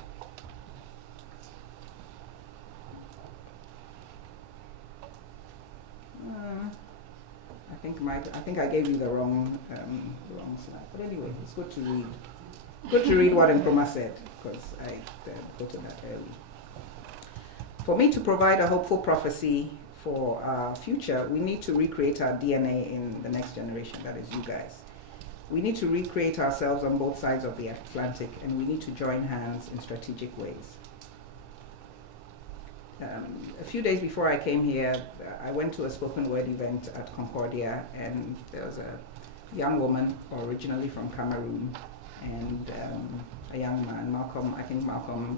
I think I gave you the wrong slide. But anyway, it's good to read. Good to read what NKRUMAH said, because I quoted that early. For me to provide a hopeful prophecy for our future, we need to recreate our DNA in the next generation, that is you guys. We need to recreate ourselves on both sides of the Atlantic, and we need to join hands in strategic ways. A few days before I came here, I went to a spoken word event at Concordia, and there was a young woman originally from Cameroon and a young man, Malcolm. I think Malcolm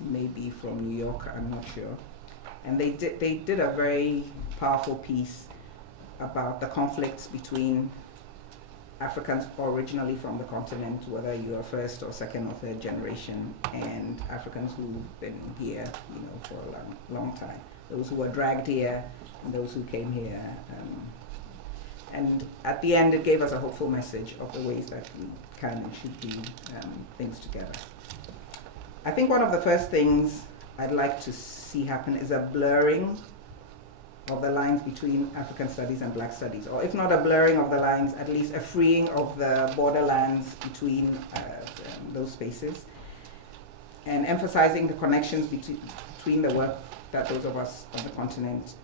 may be from New York, I'm not sure. And they did a very powerful piece about the conflicts between Africans originally from the continent, whether you are first or second or third generation, and Africans who've been here, for a long time. Those who were dragged here and those who came here. And at the end, it gave us a hopeful message of the ways that we can and should do things together. I think one of the first things I'd like to see happen is a blurring of the lines between African studies and Black studies, or if not a blurring of the lines, at least a freeing of the borderlands between those spaces, and emphasizing the connections between the work that those of us on the continent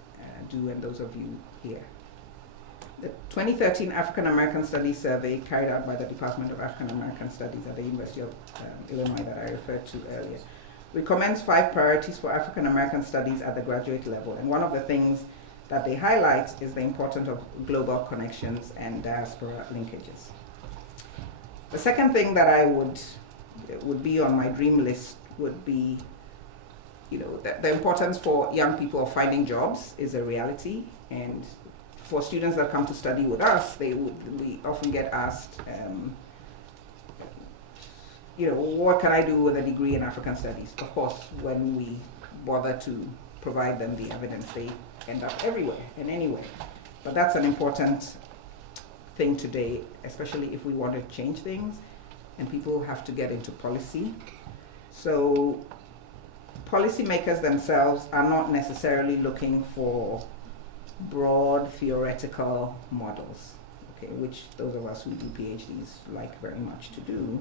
do and those of you here. The 2013 African American Studies Survey carried out by the Department of African American Studies at the University of Illinois that I referred to earlier recommends 5 priorities for African American studies at the graduate level. And one of the things that they highlight is the importance of global connections and diaspora linkages. The second thing that I would be on my dream list would be, the importance for young people of finding jobs is a reality. And for students that come to study with us, we often get asked, what can I do with a degree in African studies? Of course, when we bother to provide them the evidence, they end up everywhere and anywhere. But that's an important thing today, especially if we want to change things, and people have to get into policy. So policymakers themselves are not necessarily looking for broad theoretical models, which those of us who do PhDs like very much to do.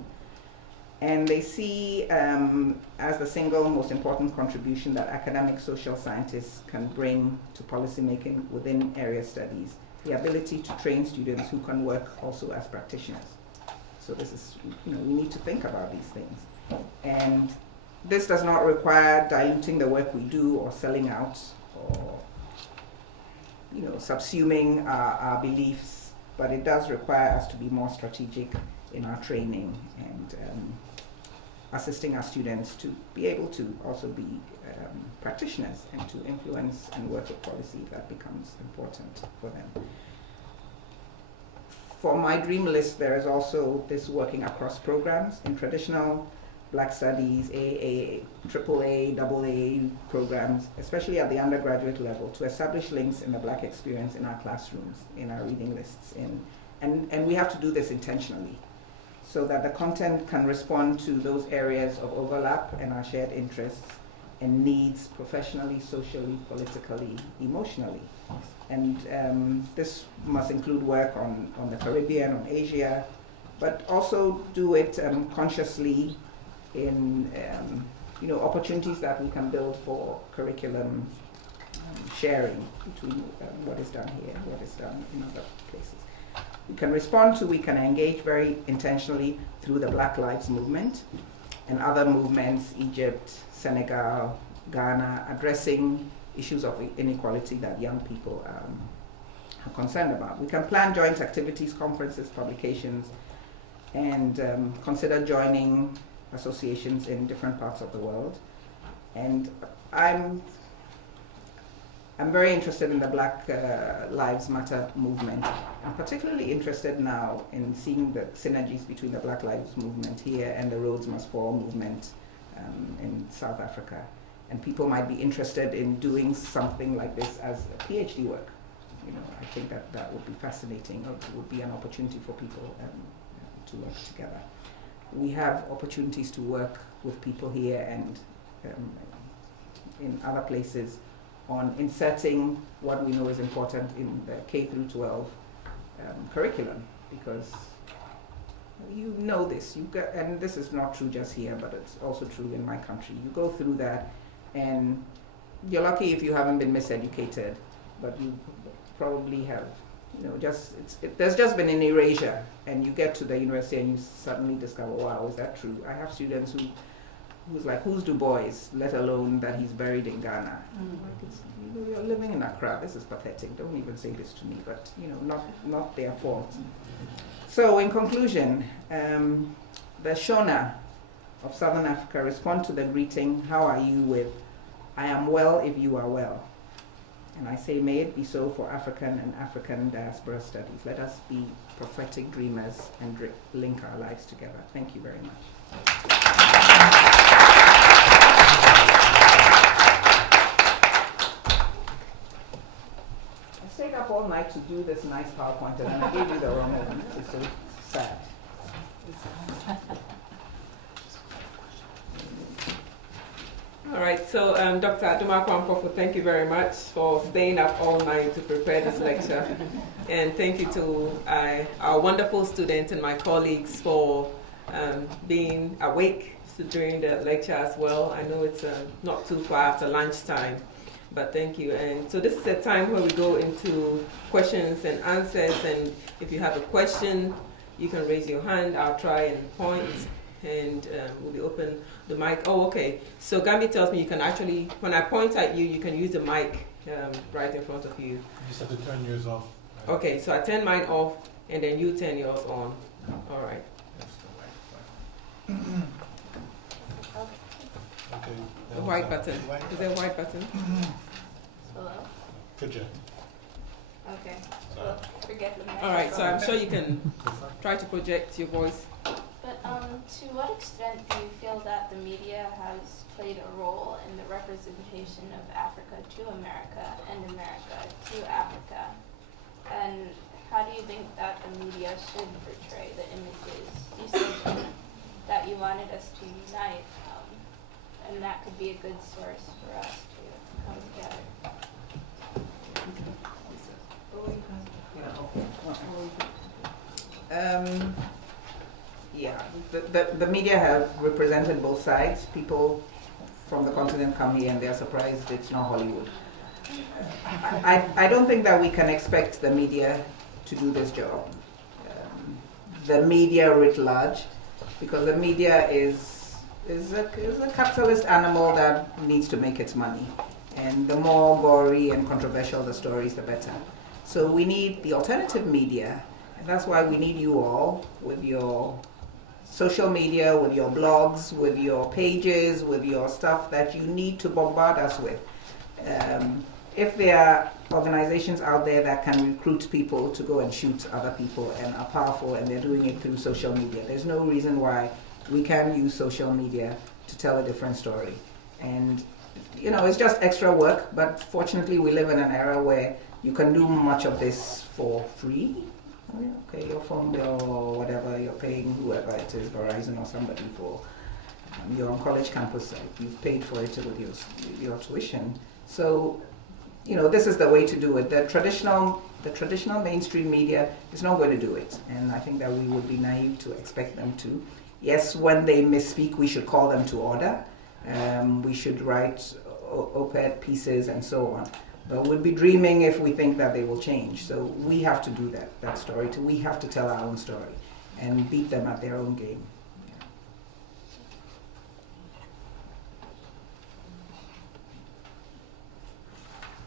And they see as the single most important contribution that academic social scientists can bring to policymaking within area studies, the ability to train students who can work also as practitioners. So this is, we need to think about these things. And this does not require diluting the work we do or selling out or, subsuming our beliefs, but it does require us to be more strategic in our training and assisting our students to be able to also be practitioners and to influence and work with policy that becomes important for them. For my dream list, there is also this working across programs in traditional Black Studies, AA, AAA, AA programs, especially at the undergraduate level, to establish links in the Black experience in our classrooms, in our reading lists, and we have to do this intentionally, so that the content can respond to those areas of overlap and our shared interests and needs professionally, socially, politically, emotionally. And this must include work on the Caribbean, on Asia, but also do it consciously in opportunities that we can build for curriculum sharing between what is done here and what is done in other places. We can engage very intentionally through the Black Lives Movement and other movements, Egypt, Senegal, Ghana, addressing issues of inequality that young people are concerned about. We can plan joint activities, conferences, publications, and consider joining associations in different parts of the world. And I'm very interested in the Black Lives Matter movement. I'm particularly interested now in seeing the synergies between the Black Lives movement here and the Rhodes Must Fall movement in South Africa. And people might be interested in doing something like this as a PhD work. I think that would be fascinating, or it would be an opportunity for people to work together. We have opportunities to work with people here and in other places on inserting what we know is important in the K through 12 curriculum, because you know this, and this is not true just here, but it's also true in my country. You go through that, and you're lucky if you haven't been miseducated, but you probably have, there's just been an erasure, and you get to the university and you suddenly discover, wow, is that true? I have students who's like, who's Du Bois, let alone that he's buried in Ghana. Like, you're living in Accra, this is pathetic, don't even say this to me, but not their fault. So in conclusion, the Shona of Southern Africa respond to the greeting, how are you, with, I am well if you are well. And I say, may it be so for African and African diaspora studies. Let us be prophetic dreamers and link our lives together. Thank you very much. I stayed up all night to do this nice PowerPoint, and I gave you the wrong one. It's so sad. All right, so Dr. Adumaku Ampofo, thank you very much for staying up all night to prepare this lecture. And thank you to our wonderful students and my colleagues for being awake during the lecture as well. I know it's not too far after lunchtime, but thank you. And so this is a time where we go into questions and answers, and if you have a question, you can raise your hand. I'll try and point, and we'll be open the mic. Oh, okay. So Gambi tells me you can actually, when I point at you, you can use the mic right in front of you. You just have to turn yours off. Okay, so I turn mine off, and then you turn yours on. All right. Okay. The white button. Is there a white button? Hello? Project. Okay. Well, forget the microphone. All right, so I'm sure you can try to project your voice. But to what extent do you feel that the media has played a role in the representation of Africa to America and America to Africa? And how do you think that the media should portray the images? You said that you wanted us to unite, and that could be a good source for us to come together. Yeah, the media have represented both sides. People from the continent come here and they're surprised it's not Hollywood. I don't think that we can expect the media to do this job. The media writ large, because the media is a capitalist animal that needs to make its money. And the more gory and controversial the stories, the better. So we need the alternative media, and that's why we need you all with your social media, with your blogs, with your pages, with your stuff that you need to bombard us with. If there are organizations out there that can recruit people to go and shoot other people and are powerful and they're doing it through social media, there's no reason why we can't use social media to tell a different story. And it's just extra work, but fortunately we live in an era where you can do much of this for free. Okay, your phone bill or whatever, you're paying whoever it is, Verizon or somebody, for you're on college campus, you've paid for it with your tuition. So, this is the way to do it. The traditional mainstream media is not going to do it, and I think that we would be naive to expect them to. Yes, when they misspeak, we should call them to order. We should write op-ed pieces and so on. But we'd be dreaming if we think that they will change. So we have to do that story too. We have to tell our own story and beat them at their own game.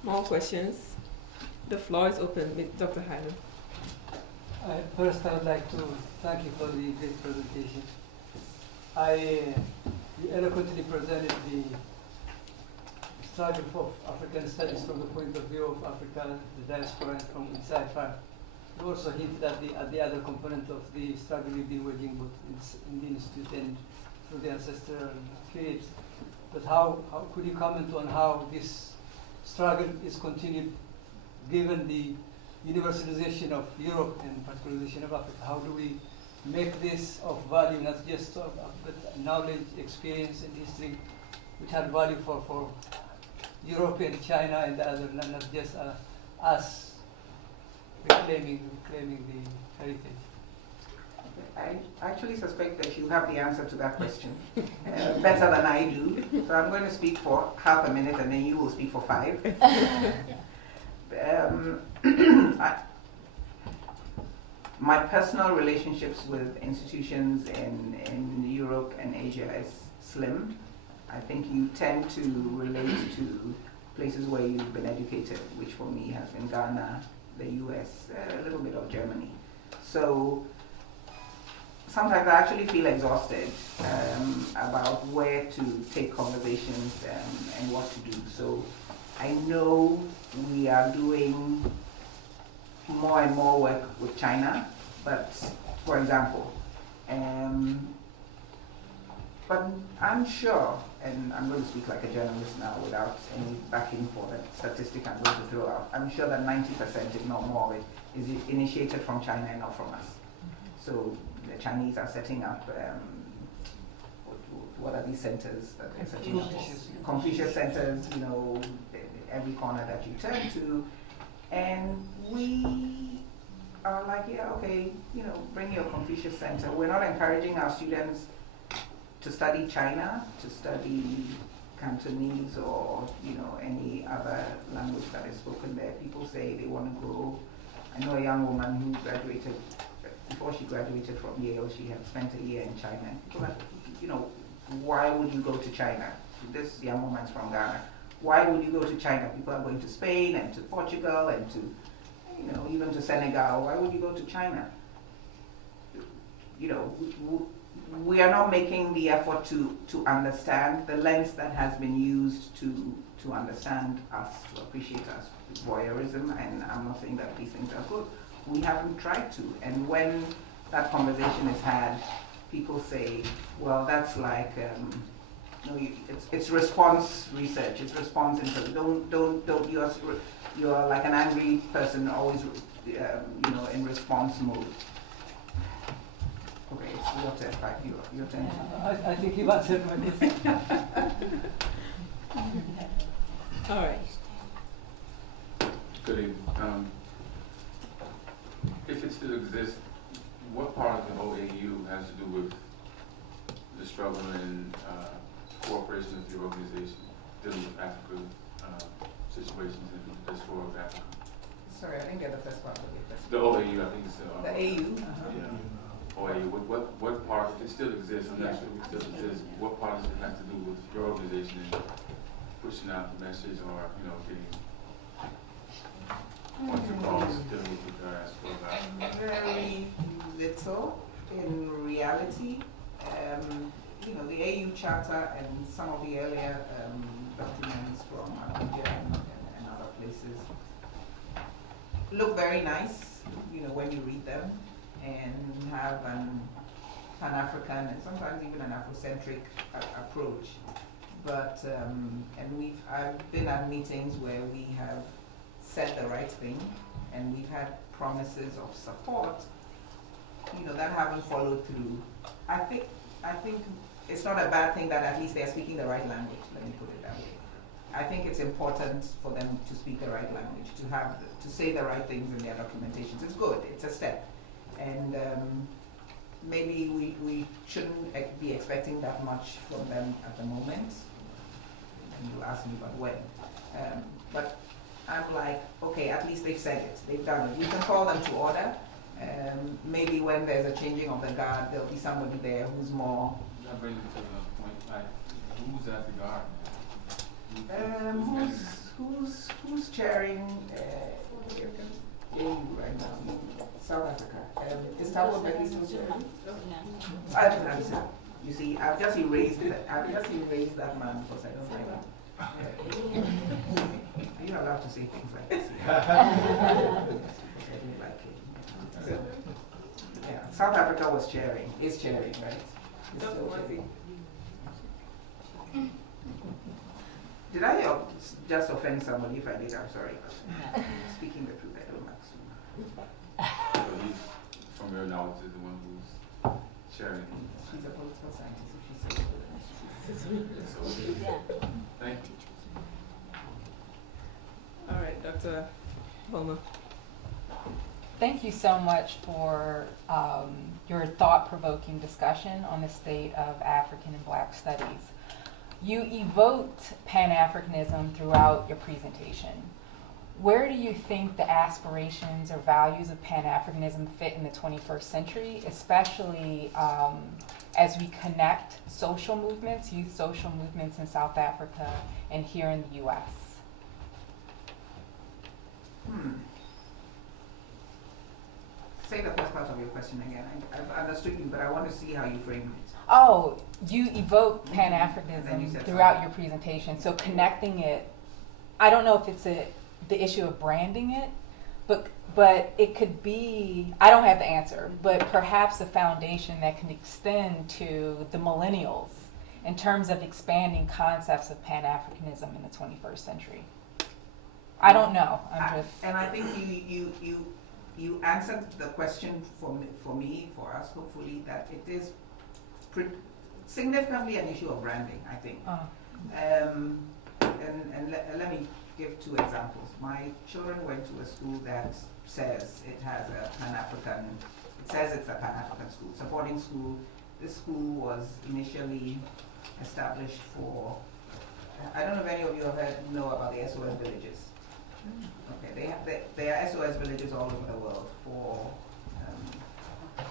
More questions? The floor is open with Dr. Hyman. First, I would like to thank you for the great presentation. You eloquently presented the struggle for African studies from the point of view of Africa, the diaspora, and from inside part. You also hinted at the other component of the struggle we've been waging both in the Institute and through the ancestral periods. But how could you comment on how this struggle is continued given the universalization of Europe and particularization of Africa? How do we make this of value, not just of but knowledge, experience, and history, which had value for Europe and China and the other, not just us reclaiming the heritage? I actually suspect that you have the answer to that question better than I do. So I'm going to speak for half a minute and then you will speak for 5. My personal relationships with institutions in Europe and Asia is slim. I think you tend to relate to places where you've been educated, which for me has been Ghana, the US, a little bit of Germany. So sometimes I actually feel exhausted about where to take conversations and what to do. So I know we are doing more and more work with China, but for example, but I'm sure, and I'm going to speak like a journalist now without any backing for the statistic I'm going to throw out, I'm sure that 90%, if not more of it, is initiated from China and not from us. So the Chinese are setting up, what are these centers that they're setting up? Confucius centers, you know, every corner that you turn to. And we are like, yeah, okay, you know, bring your Confucius center. We're not encouraging our students to study China, to study Cantonese or, you know, any other language that is spoken there. People say they want to go. I know a young woman who graduated, before she graduated from Yale, she had spent a year in China. And people are like, you know, why would you go to China? This young woman's from Ghana. Why would you go to China? People are going to Spain and to Portugal and to, you know, even to Senegal. Why would you go to China? You know, we are not making the effort to understand the lens that has been used to understand us, to appreciate us. Voyeurism, and I'm not saying that these things are good. We haven't tried to. And when that conversation is had, people say, well, that's like, no, it's response research. It's response intelligence. Don't. You're like an angry person, always, you know, in response mode. Okay, it's your turn. Right, your turn. I think you've answered my question. All right. Good evening. If it still exists, what part of the OAU has to do with the struggle and cooperation of your organization dealing with African situations in the diaspora of Africa? Sorry, I didn't get the first part of your question. The OAU, I think it's The AU? Yeah. OAU. What part, if it still exists, I'm not sure if it still exists, what part does it have to do with your organization and pushing out the message or, you know, getting points across dealing with the diaspora? Very little in reality. You know, the AU Charter and some of the earlier documents from Abuja and other places look very nice, you know, when you read them, and have an Pan-African and sometimes even an Afrocentric approach. But, and I've been at meetings where we have said the right thing and we've had promises of support, you know, that haven't followed through. I think it's not a bad thing that at least they're speaking the right language, let me put it that way. I think it's important for them to speak the right language, to say the right things in their documentations. It's good, it's a step. And maybe we shouldn't be expecting that much from them at the moment. And you ask me about when. But I'm like, okay, at least they've said it, they've done it. We can call them to order. Maybe when there's a changing of the guard, there'll be somebody there who's more. That brings me to the point, like, who's at the guard? Who's chairing AU right now? South Africa. Is Tabo Beki still chairing? I don't know, sir. You see, I've just erased that man because I don't like him. allowed to say things like this. Because I didn't like it. So, yeah, South Africa was cheering, is cheering, right? It's Dr. still Murphy. cheering. Did I just offend somebody? If I did, I'm sorry. But speaking the truth, I don't like to. So he's, from your knowledge, is the one who's sharing. She's a political scientist, if she says it. So, thank you. All right, Dr. Holma. Thank you so much for your thought-provoking discussion on the state of African and Black studies. You evoked Pan-Africanism throughout your presentation. Where do you think the aspirations or values of Pan-Africanism fit in the 21st century, especially as we connect social movements, youth social movements in South Africa and here in the U.S.? Say the first part of your question again. I've understood you, but I want to see how you frame it. Oh, you evoked And then you Pan-Africanism said throughout something. your presentation. So connecting it, I don't know if it's the issue of branding it, but it could be, I don't have the answer, but perhaps a foundation that can extend to the millennials in terms of expanding concepts of Pan-Africanism in the 21st century. I don't know. And I think you answered the question for me, for us, hopefully, that it is significantly an issue of branding, I think. And let me give two examples. My children went to a school that says it has a Pan-African, it says it's a Pan-African school, it's a boarding school. This school was initially established for, I don't know if any of you have know about the SOS villages. Okay, there are SOS villages all over the world for,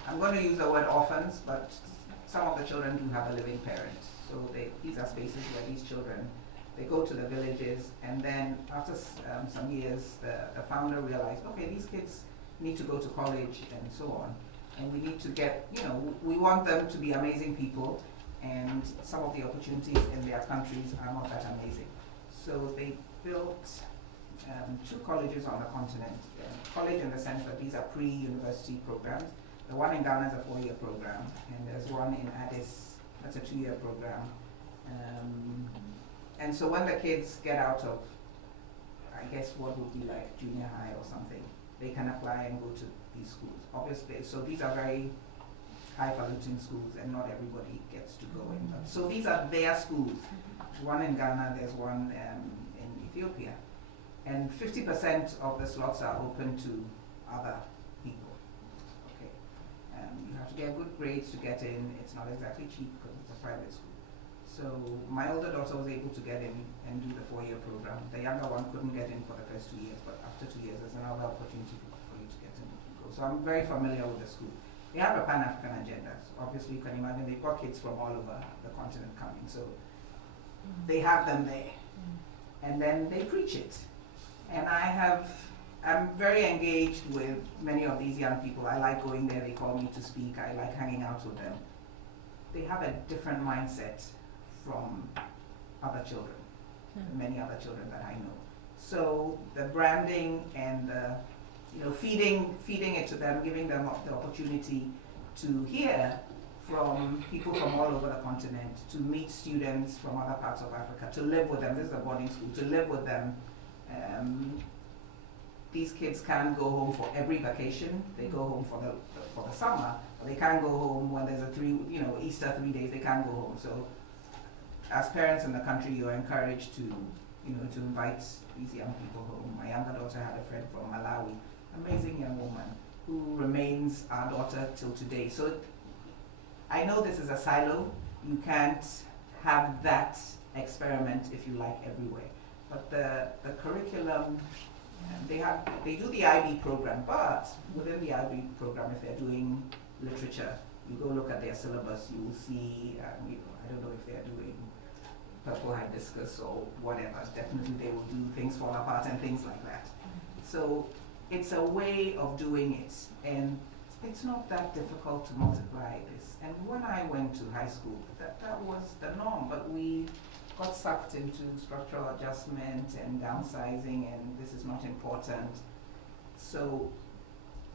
I'm going to use the word orphans, but some of the children do have a living parent. So these are spaces where these children, they go to the villages, and then after some years, the founder realized, okay, these kids need to go to college and so on. And we need to get, we want them to be amazing people, and some of the opportunities in their countries are not that amazing. So they built 2 colleges on the continent. College in the sense that these are pre-university programs. The one in Ghana is a 4-year program, and there's one in Addis, that's a 2-year program. And so when the kids get out of, I guess what would be like junior high or something, they can apply and go to these schools. Obviously, so these are very highfalutin schools, and not everybody gets to go in. So these are their schools. One in Ghana, there's one in Ethiopia. And 50% of the slots are open to other people. Okay, you have to get good grades to get in. It's not exactly cheap because it's a private school. So my older daughter was able to get in and do the 4-year program. The younger one couldn't get in for the first 2 years, but after 2 years, there's another opportunity for you to get in. So I'm very familiar with the school. They have a Pan-African agenda. So obviously, you can imagine they've got kids from all over the continent coming. So they have them there, and then they preach it. And I'm very engaged with many of these young people. I like going there, they call me to speak, I like hanging out with them. They have a different mindset from other children, many other children that I know. So the branding and the, feeding it to them, giving them the opportunity to hear from people from all over the continent, to meet students from other parts of Africa, to live with them. This is a boarding school, to live with them. These kids can't go home for every vacation. They go home for the summer, but they can't go home when there's a Easter 3 days. They can't go home. So, as parents in the country, you are encouraged to invite these young people home. My younger daughter had a friend from Malawi, amazing young woman who remains our daughter till today. So, I know this is a silo. You can't have that experiment, if you like, everywhere. But the curriculum, they do the IB program, but within the IB program, if they're doing literature, you go look at their syllabus, you will see, I don't know if they're doing purple hibiscus or whatever. Definitely they will do things fall apart and things like that. So it's a way of doing it, and it's not that difficult to multiply this. And when I went to high school, that was the norm, but we got sucked into structural adjustment and downsizing, and this is not important. So,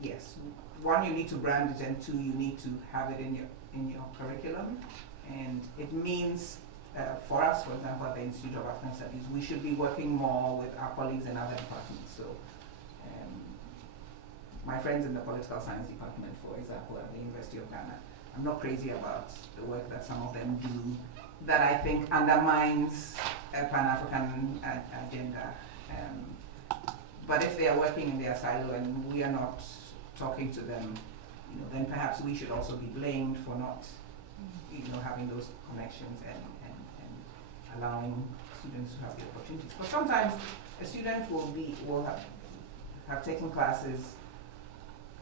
yes, one, you need to brand it, and two, you need to have it in your curriculum. And it means, for us, for example, at the Institute of African Studies, we should be working more with our colleagues in other departments. So, my friends in the political science department, for example, at the University of Ghana, I'm not crazy about the work that some of them do that I think undermines a Pan-African agenda. But if they are working in their silo and we are not talking to them, then perhaps we should also be blamed for not, having those connections and allowing students to have the opportunities. But sometimes a student will have taken classes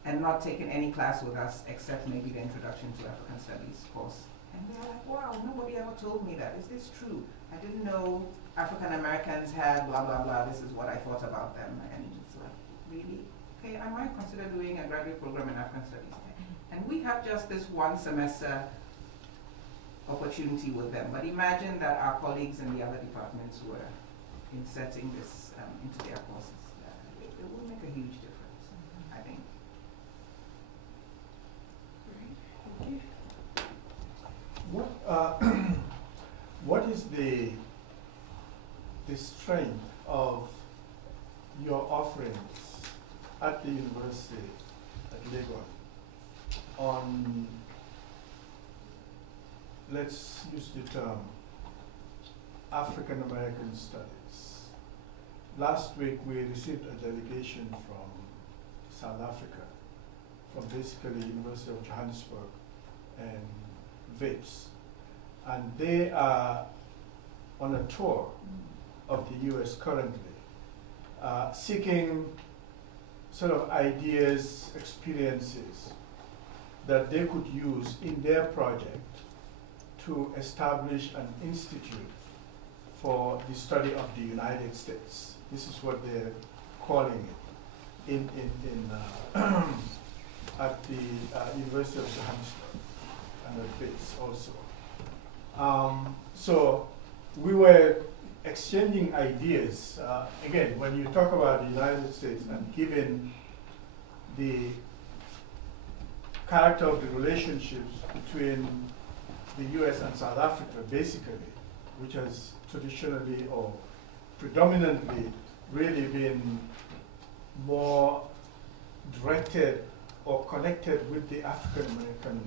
and not taken any class with us except maybe the Introduction to African Studies course. And they're like, wow, nobody ever told me that. Is this true? I didn't know African Americans had blah, blah, blah. This is what I thought about them. And it's like, really? Okay, I might consider doing a graduate program in African Studies. And we have just this one semester opportunity with them. But imagine that our colleagues in the other departments were inserting this into their courses. It will make a huge difference, I think. What is the strength of your offerings at the university at Lagos on, let's use the term, African American studies? Last week we received a delegation from South Africa, from basically University of Johannesburg and Wits, and they are on a tour of the US currently, seeking sort of ideas, experiences that they could use in their project to establish an institute for the study of the United States. This is what they're calling it at the University of Johannesburg and at Wits also. So we were exchanging ideas. Again, when you talk about the United States and given the character of the relationships between the US and South Africa, basically, which has traditionally or predominantly really been more directed or connected with the African American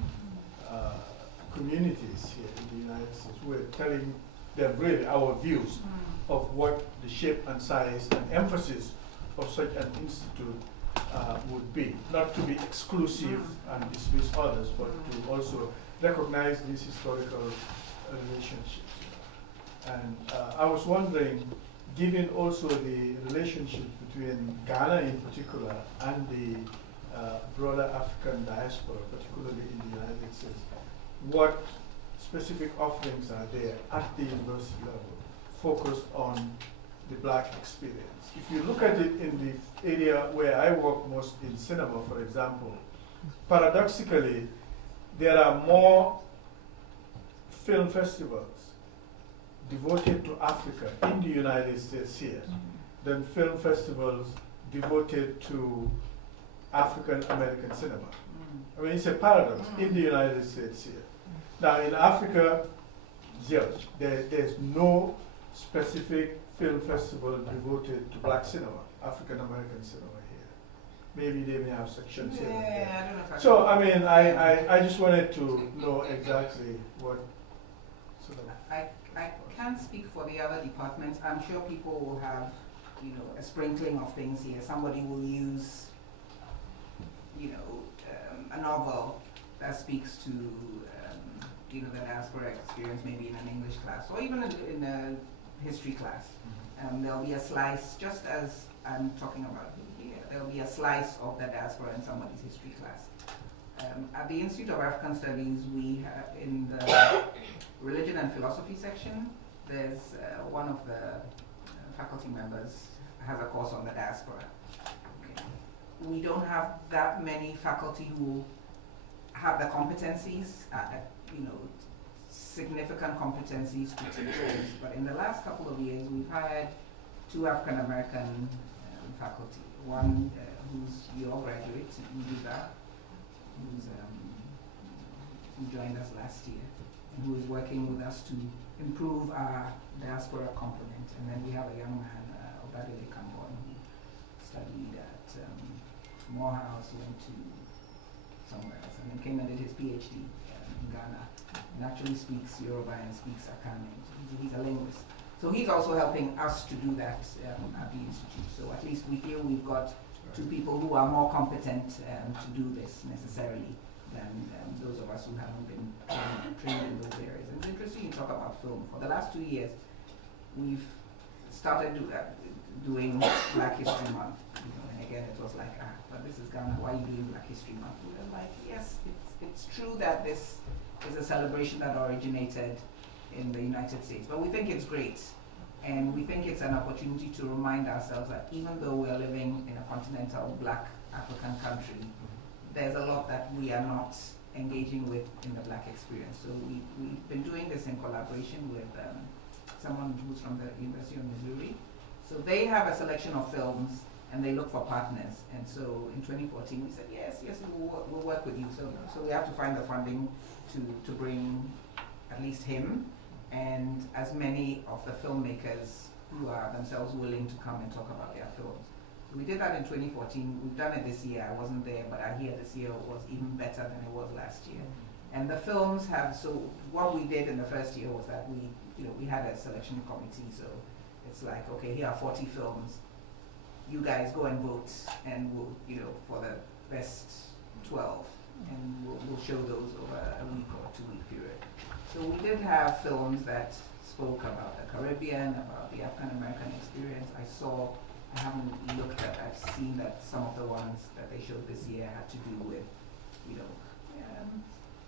communities here in the United States. We're telling them really our views of what the shape and size and emphasis of such an institute would be. Not to be exclusive and dismiss others, but to also recognize these historical relationships. And I was wondering, given also the relationships between Ghana in particular and the broader African diaspora, particularly in the United States, what specific offerings are there at the university level focused on the Black experience? If you look at it in the area where I work most, in cinema, for example, paradoxically, there are more film festivals devoted to Africa in the United States here than film festivals devoted to African American cinema. I mean, it's a paradox in the United States here. Now, in Africa, there's no specific film festival devoted to Black cinema, African American cinema here. Maybe they may have sections here. Yeah, I don't know if So, I mean, I just wanted to know exactly what sort of. I can't speak for the other departments. I'm sure people will have, a sprinkling of things here. Somebody will use, a novel that speaks to, the diaspora experience, maybe in an English class or even in a history class. There'll be a slice, just as I'm talking about here, there'll be a slice of the diaspora in somebody's history class. At the Institute of African Studies, we have, in the religion and philosophy section, there's one of the faculty members has a course on the diaspora. Okay. We don't have that many faculty who have the competencies, significant competencies to teachers, but in the last couple of years, we've hired 2 African American faculty. One who's your graduate, Ndiba, who joined us last year, and who is working with us to improve our diaspora complement. And then we have a young man, Obadele Kambon, who studied at Morehouse, went to somewhere else, and then came and did his PhD in Ghana, and actually speaks Yoruba and speaks Akane. He's a linguist. So he's also helping us to do that at the Institute. So at least we feel we've got 2 people who are more competent to do this necessarily than those of us who haven't been trained in those areas. And it's interesting you talk about film. For the last 2 years, we've started doing Black History Month. And again, it was like, but this is Ghana, why are you doing Black History Month? We were like, yes, it's true that this is a celebration that originated in the United States, but we think it's great. And we think it's an opportunity to remind ourselves that even though we're living in a continental Black African country, there's a lot that we are not engaging with in the Black experience. So we've been doing this in collaboration with someone who's from the University of Missouri. So they have a selection of films and they look for partners. And so in 2014 we said, yes, we'll work with you. So we have to find the funding to bring at least him and as many of the filmmakers who are themselves willing to come and talk about their films. So we did that in 2014. We've done it this year. I wasn't there, but I hear this year was even better than it was last year. And the films have, so what we did in the first year was that we had a selection committee. So it's like, okay, here are 40 films. You guys go and vote, and we'll, for the best 12, and we'll show those over a week or 2-week period. So we did have films that spoke about the Caribbean, about the African American experience. I haven't looked at, I've seen that some of the ones that they showed this year had to do with,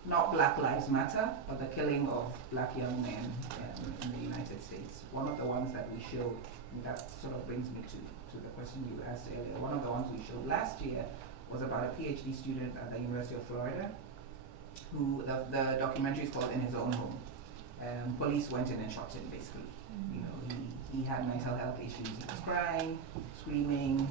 not Black Lives Matter, but the killing of Black young men in the United States. One of the ones that we showed, and that sort of brings me to the question you asked earlier, one of the ones we showed last year was about a PhD student at the University of Florida, who the documentary is called In His Own Home. Police went in and shot him, basically. He had mental health issues. He was crying, screaming.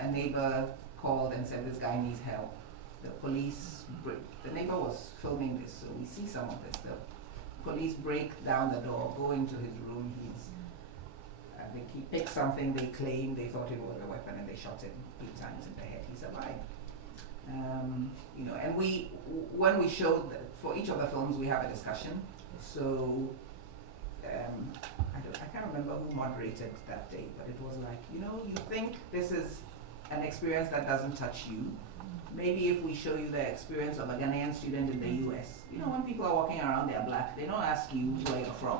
A neighbor called and said, this guy needs help. The neighbor was filming this, so we see some of this. The police break down the door, go into his room. He picked something they claimed they thought it was a weapon, and they shot him 8 times in the head. He survived. And when we showed for each of the films, we have a discussion. So I can't remember who moderated that day, but it was like, you think this is an experience that doesn't touch you. Maybe if we show you the experience of a Ghanaian student in the US, when people are walking around, they're Black, they don't ask you where you're from.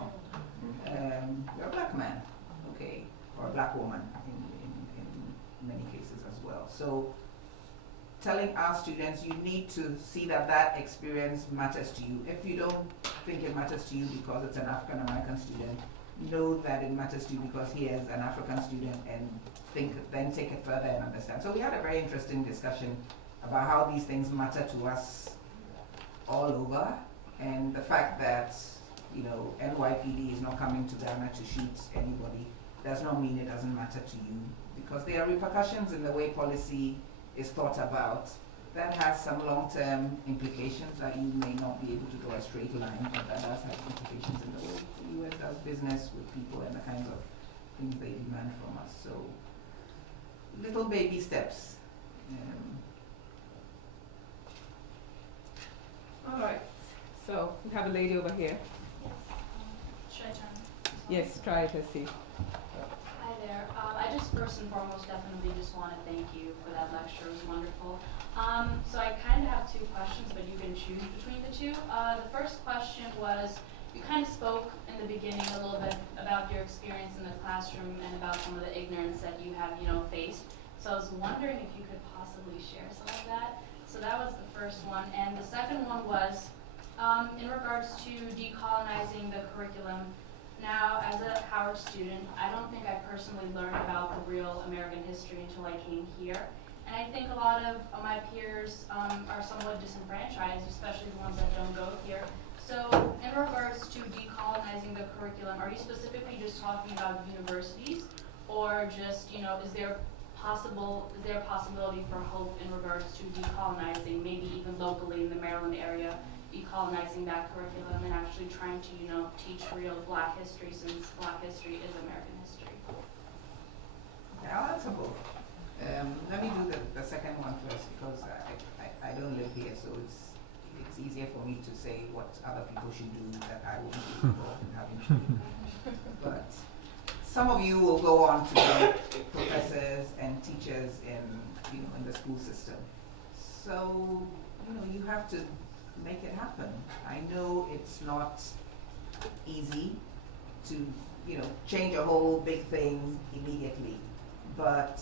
You're a Black man, okay, or a Black woman in many cases as well. So telling our students, you need to see that experience matters to you. If you don't think it matters to you because it's an African American student, know that it matters to you because he is an African student, and then take it further and understand. So we had a very interesting discussion about how these things matter to us all over, and the fact that NYPD is not coming to Ghana to shoot anybody does not mean it doesn't matter to you, because there are repercussions in the way policy is thought about that has some long-term implications that you may not be able to draw a straight line, but that does have implications in the way the U.S. does business with people and the kinds of things they demand from us. So little baby steps. All right. So we have a lady over here. Yes. Should I turn? Yes, try it. Let's see. Hi there. I just first and foremost definitely just want to thank you for that lecture. It was wonderful. So I kind of have 2 questions, but you can choose between the 2. The first question was, you kind of spoke in the beginning a little bit about your experience in the classroom and about some of the ignorance that you have, faced. So I was wondering if you could possibly share some of that. So that was the first one. And the second one was, in regards to decolonizing the curriculum. Now, as a Howard student, I don't think I personally learned about the real American history until I came here. And I think a lot of my peers are somewhat disenfranchised, especially the ones that don't go here. So in regards to decolonizing the curriculum, are you specifically just talking about universities, or just, you know, is there a possibility for hope in regards to decolonizing, maybe even locally in the Maryland area, decolonizing that curriculum and actually trying to, you know, teach real Black history, since Black history is American history? I'll answer both. Let me do the second one first, because I don't live here, so it's easier for me to say what other people should do that I won't be involved in having to do. But some of you will go on to be professors and teachers in the school system. So, you have to make it happen. I know it's not easy to, change a whole big thing immediately. But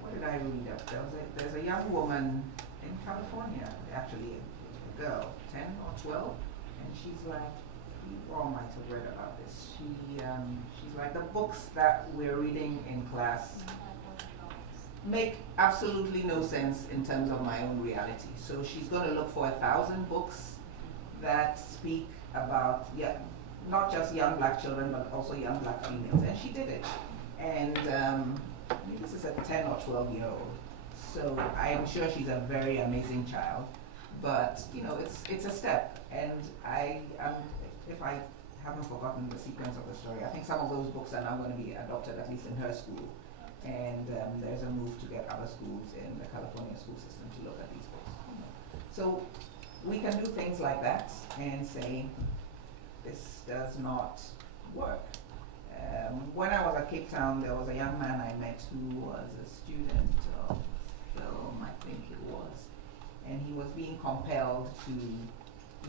what did I read up? There's a young woman in California, actually, a girl, 10 or 12, and she's like, you all might have read about this. She's like, the books that we're reading in class make absolutely no sense in terms of my own reality. So she's going to look for 1,000 books that speak about, not just young Black children, but also young Black females. And she did it. And this is a 10 or 12-year-old. So I am sure she's a very amazing child. But, it's a step. And if I haven't forgotten the sequence of the story, I think some of those books are now going to be adopted, at least in her school. And there's a move to get other schools in the California school system to look at these books. So we can do things like that and say, this does not work. When I was at Cape Town, there was a young man I met who was a student of film, I think it was. And he was being compelled to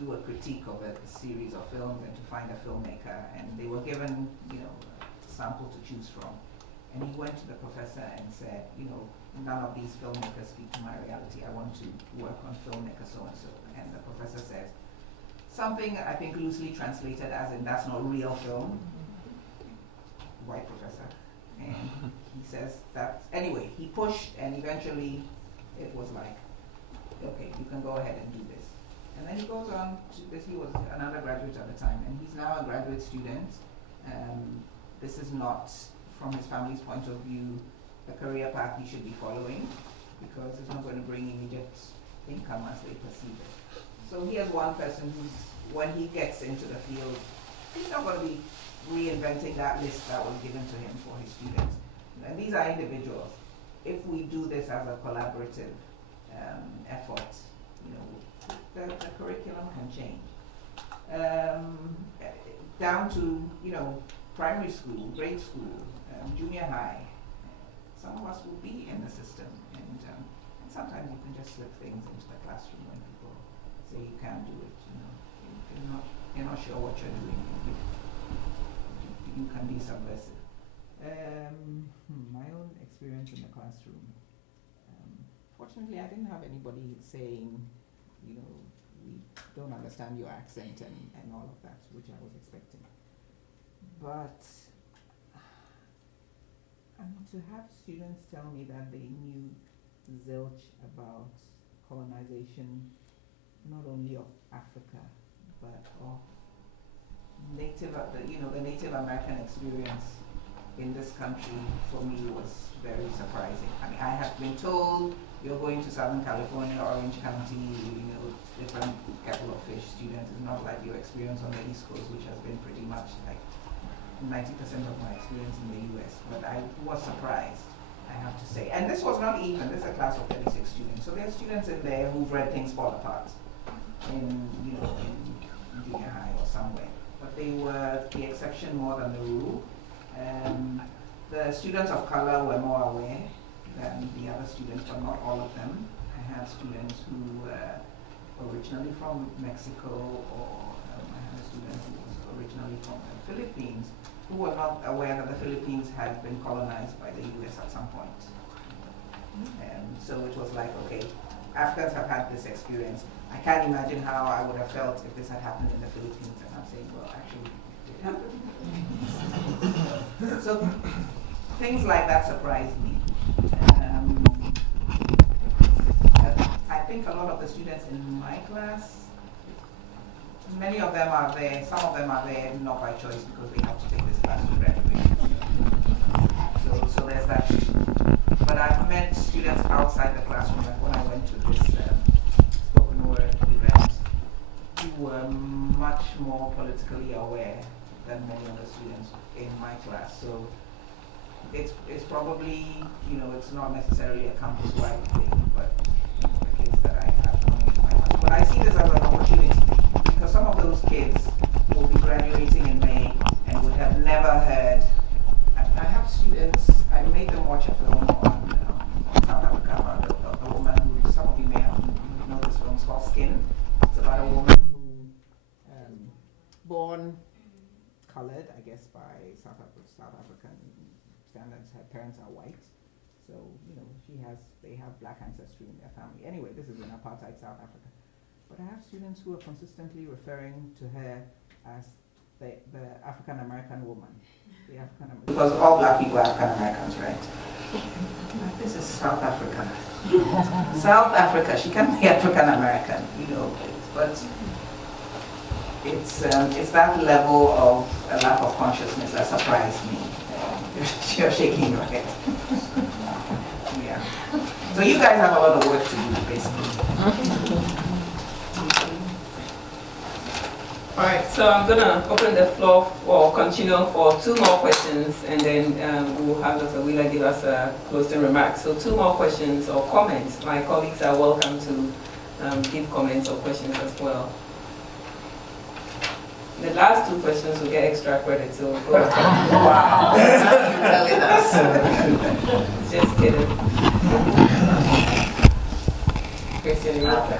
do a critique of a series of films and to find a filmmaker. And they were given, a sample to choose from. And he went to the professor and said, none of these filmmakers speak to my reality. I want to work on filmmaker so-and-so. And the professor says, something I think loosely translated as in, that's not real film. White professor. And he says that, anyway, he pushed and eventually it was like, okay, you can go ahead and do this. And then he goes on to this, he was an undergraduate at the time, and he's now a graduate student. This is not, from his family's point of view, a career path he should be following, because it's not going to bring immediate income as they perceive it. So here's one person who's, when he gets into the field, he's not going to be reinventing that list that was given to him for his students. And these are individuals. If we do this as a collaborative effort, the curriculum can change. Down to, primary school, grade school, junior high. Some of us will be in the system, and sometimes you can just slip things into the classroom when people say you can't do it. You're not sure what you're doing. You can be subversive. My own experience in the classroom. Fortunately, I didn't have anybody saying, we don't understand your accent and all of that, which I was expecting. But to have students tell me that they knew zilch about colonization, not only of Africa, but of the Native American experience in this country, for me, was very surprising. I mean, I have been told you're going to Southern California, Orange County, different kettle of fish students. It's not like your experience on the East Coast, which has been pretty much like 90% of my experience in the US. But I was surprised, I have to say. And this was not even, this is a class of 36 students. So there are students in there who've read Things Fall Apart in junior high or somewhere. But they were the exception more than the rule. The students of color were more aware than the other students, but not all of them. I had students who were originally from Mexico, or I had a student who was originally from the Philippines, who were not aware that the Philippines had been colonized by the US at some point. So it was like, okay, Africans have had this experience. I can't imagine how I would have felt if this had happened in the Philippines. And I'm saying, well, actually, it happened. So things like that surprised me. I think a lot of the students in my class many of them are there, some of them are there not by choice because they have to take this class to graduate. So there's that. But I've met students outside the classroom, like when I went to this spoken word event, who were much more politically aware than many of the students in my class. So it's probably, it's not necessarily a campus-wide thing, but the kids that I have coming into my class. But I see this as an opportunity because some of those kids will be graduating in May and would have never heard. I have students, I made them watch a film on South Africa about a woman who, some of you may have know this film, it's called Skin. It's about a woman who, born colored, I guess, by South African standards. Her parents are white, so they have black ancestry in their family. Anyway, this is in apartheid South Africa. But I have students who are consistently referring to her as the African American woman. Because all black people are African Americans, right? This is South Africa. South Africa, she can be African American, but it's that level of a lack of consciousness that surprised me. You're shaking your head. Yeah. So you guys have a lot of work to do, basically. All right, so I'm going to open the floor for continue for 2 more questions, and then we'll have Dr. Wheeler give us a closing remarks. So 2 more questions or comments. My colleagues are welcome to give comments or questions as well. The last 2 questions will get extra credit, so go ahead. Wow, you're telling us. Just kidding. Christian, you want to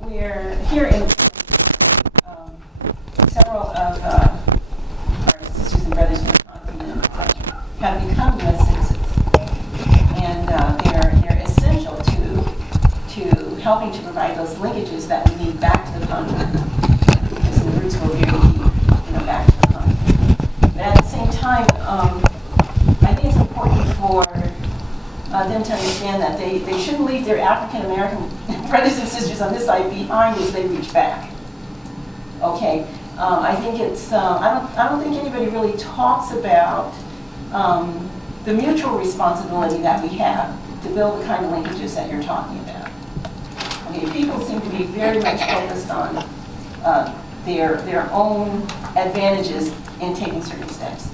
We're here in several of our sisters and brothers in the continent have become U.S. citizens, and they're essential to helping to provide those linkages that we need back to the continent, because the roots go very deep, back to the continent. But at the same time, I think it's important for them to understand that they shouldn't leave their African American brothers and sisters on this side behind as they reach back. Okay, I think it's I don't think anybody really talks about the mutual responsibility that we have to build the kind of linkages that you're talking about. Okay, people seem to be very much focused on their own advantages in taking certain steps.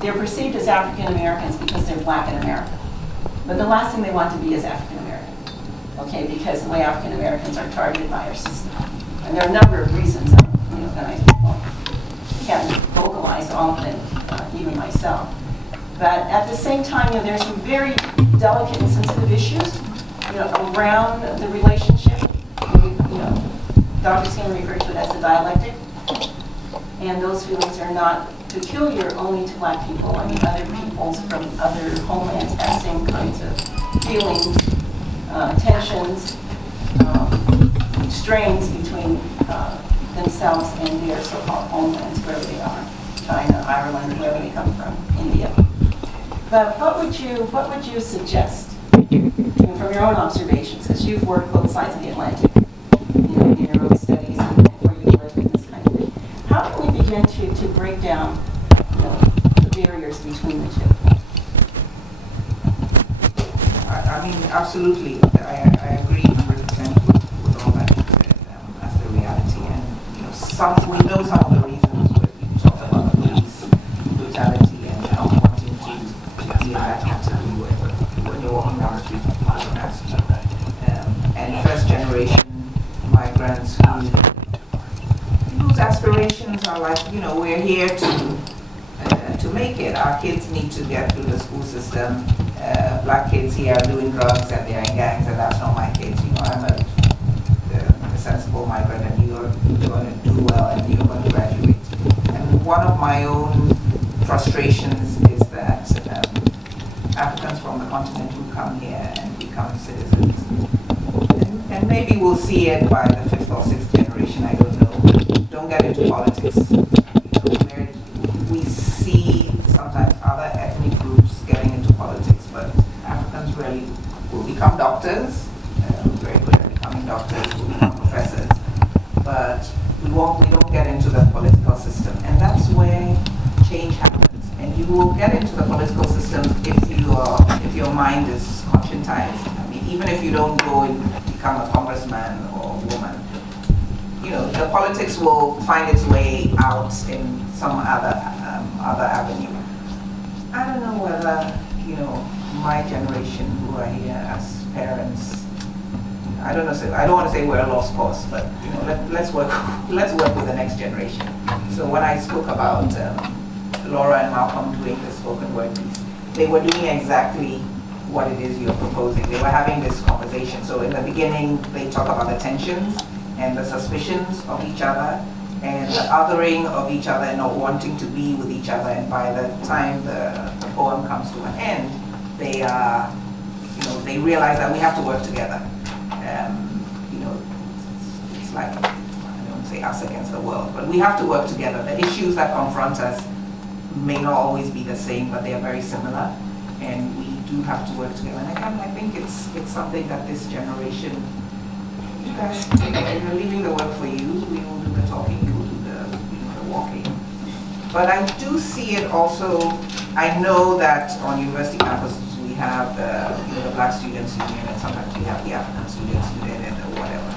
They're perceived as African Americans because they're black in America. But the last thing they want to be is African American, okay? Because the way African Americans are targeted by our system, and there are a number of reasons, that I can't vocalize all of them, even myself. But at the same time, there's some very delicate and sensitive issues, around the relationship. Dr. Skinner referred to it as the dialectic, and those feelings are not peculiar only to black people. I mean, other peoples from other homelands have same kinds of feelings, tensions, strains between themselves and their so-called homelands, wherever they are, China, Ireland, wherever they come from, India. But what would you suggest, from your own observations, because you've worked both sides of the Atlantic, in your own studies and where you live in this kind of thing? How can we begin to break down the barriers between the two? I mean, absolutely. I agree 100% with all that you said. That's the reality. And we know some of the reasons where you talk about police brutality and wanting to be in that category when you're walking down the street and people don't ask you. And first-generation migrants whose aspirations are like, we're here to make it. Our kids need to get through the school system. Black kids here are doing drugs and they're in gangs, and that's not my kids. I'm a sensible migrant, and you're going to do well and you're going to graduate. And one of my own frustrations is that Africans from the continent who come here and become citizens, and maybe we'll see it by the 5th or 6th generation, I don't know, don't get into politics. Where we see sometimes other ethnic groups getting into politics, but Africans rarely become doctors, very good at becoming doctors, we'll become professors, but we don't get into the political system. And that's where change happens. And you will get into the political system if your mind is conscientized. I mean, even if you don't go and become a congressman or woman, you know, the politics will find its way out in some other avenue. I don't know whether, you know, my generation who are here as parents, I don't want to say we're a lost cause, but you know, let's work with the next generation. So when I spoke about Laura and Malcolm doing the spoken word piece, they were doing exactly what it is you're proposing. They were having this conversation. So in the beginning, they talk about the tensions and the suspicions of each other and the othering of each other and not wanting to be with each other. And by the time the poem comes to an end, they are, you know, they realize that we have to work together. You know, it's like, I don't say us against the world, but we have to work together. The issues that confront us may not always be the same, but they are very similar, and we do have to work together. And again, I think it's something that this generation, you guys, you're leaving the work for you. We will do the talking, you will do the walking. But I do see it also. I know that on university campuses we have the Black Students Union, and sometimes we have the African Students Union and whatever.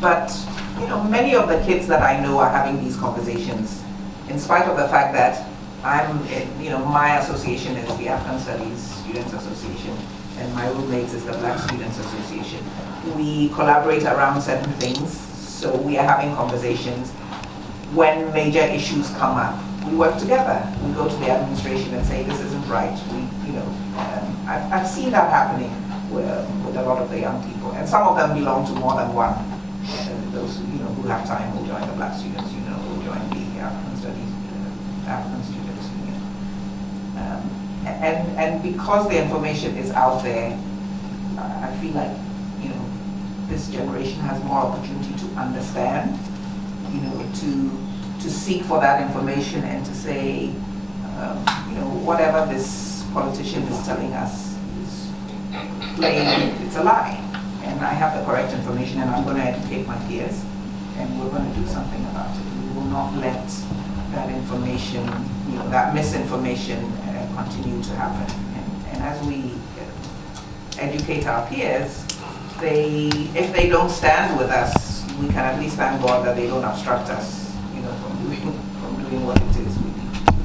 But you know, many of the kids that I know are having these conversations, in spite of the fact that my association is the African Studies Students Association, and my roommates is the Black Students Association. We collaborate around certain things, so we are having conversations. When major issues come up, we work together. We go to the administration and say, this isn't right. I've seen that happening with a lot of the young people, and some of them belong to more than one. Those who have time will join the Black Students Union, will join the African Students Union. And because the information is out there, I feel like this generation has more opportunity to understand, to seek for that information and to say, whatever this politician is telling us is plain, it's a lie. And I have the correct information, and I'm going to educate my peers, and we're going to do something about it. We will not let that information, that misinformation continue to happen. And as we educate our peers, if they don't stand with us, we can at least thank God that they don't obstruct us, from doing what it is we need to do.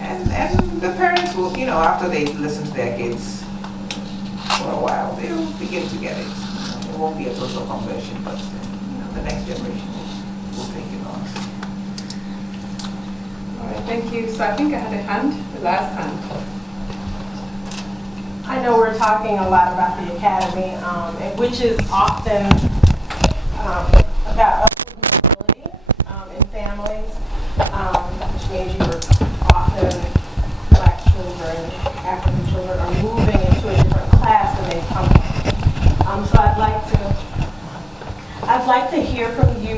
And the parents will, after they listen to their kids for a while, they'll begin to get it. It won't be a total conversion, but the next generation will take it on. All right, thank you. So I think I had a hand, the last hand. I know we're talking a lot about the academy, which is often about mobility in families, which means often Black children, African children are moving into a different class than they come from. So I'd like to hear from you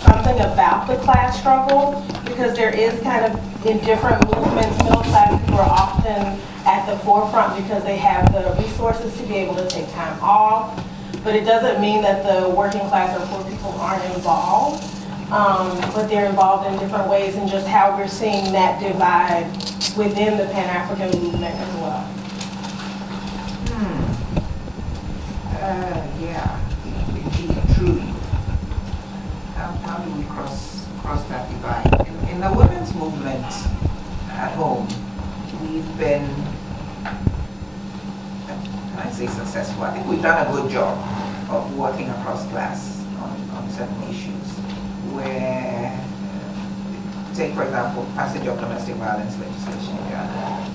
something about the class struggle, because there is kind of in different movements, middle class people are often at the forefront because they have the resources to be able to take time off, but it doesn't mean that the working class or poor people aren't involved, but they're involved in different ways, and just how we're seeing that divide within the Pan-African movement as well. Yeah, indeed, truly. How do we cross that divide? In the women's movement at home, we've been, can I say successful? I think we've done a good job of working across class on certain issues where, take for example, passage of domestic violence legislation in Ghana.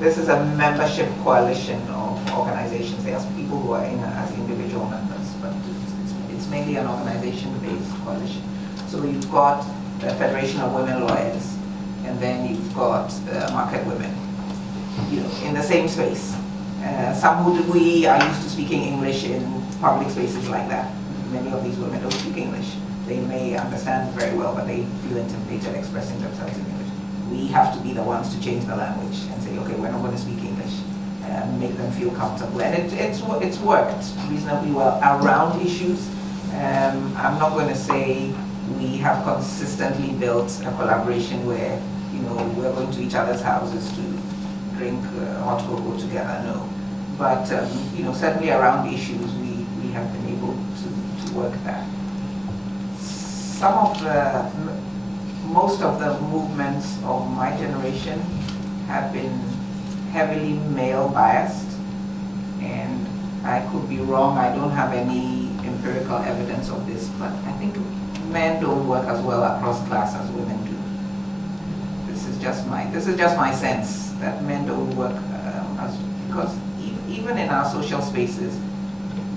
This is a membership coalition of organizations. There's people who are in as individual members, but it's mainly an organization-based coalition. So you've got the Federation of Women Lawyers, and then you've got the Market Women, in the same space. Some we are used to speaking English in public spaces like that. Many of these women don't speak English. They may understand very well, but they feel intimidated expressing themselves in English. we have to be the ones to change the language and say, okay, we're not going to speak English, and make them feel comfortable. And it's worked reasonably well around issues. I'm not going to say we have consistently built a collaboration where, you know, we're going to each other's houses to drink hot cocoa together, no. But, you know, certainly around issues, we have been able to work that. Most of the movements of my generation have been heavily male biased, and I could be wrong. I don't have any empirical evidence of this, but I think men don't work as well across class as women do. This is just my sense that men don't work because even in our social spaces,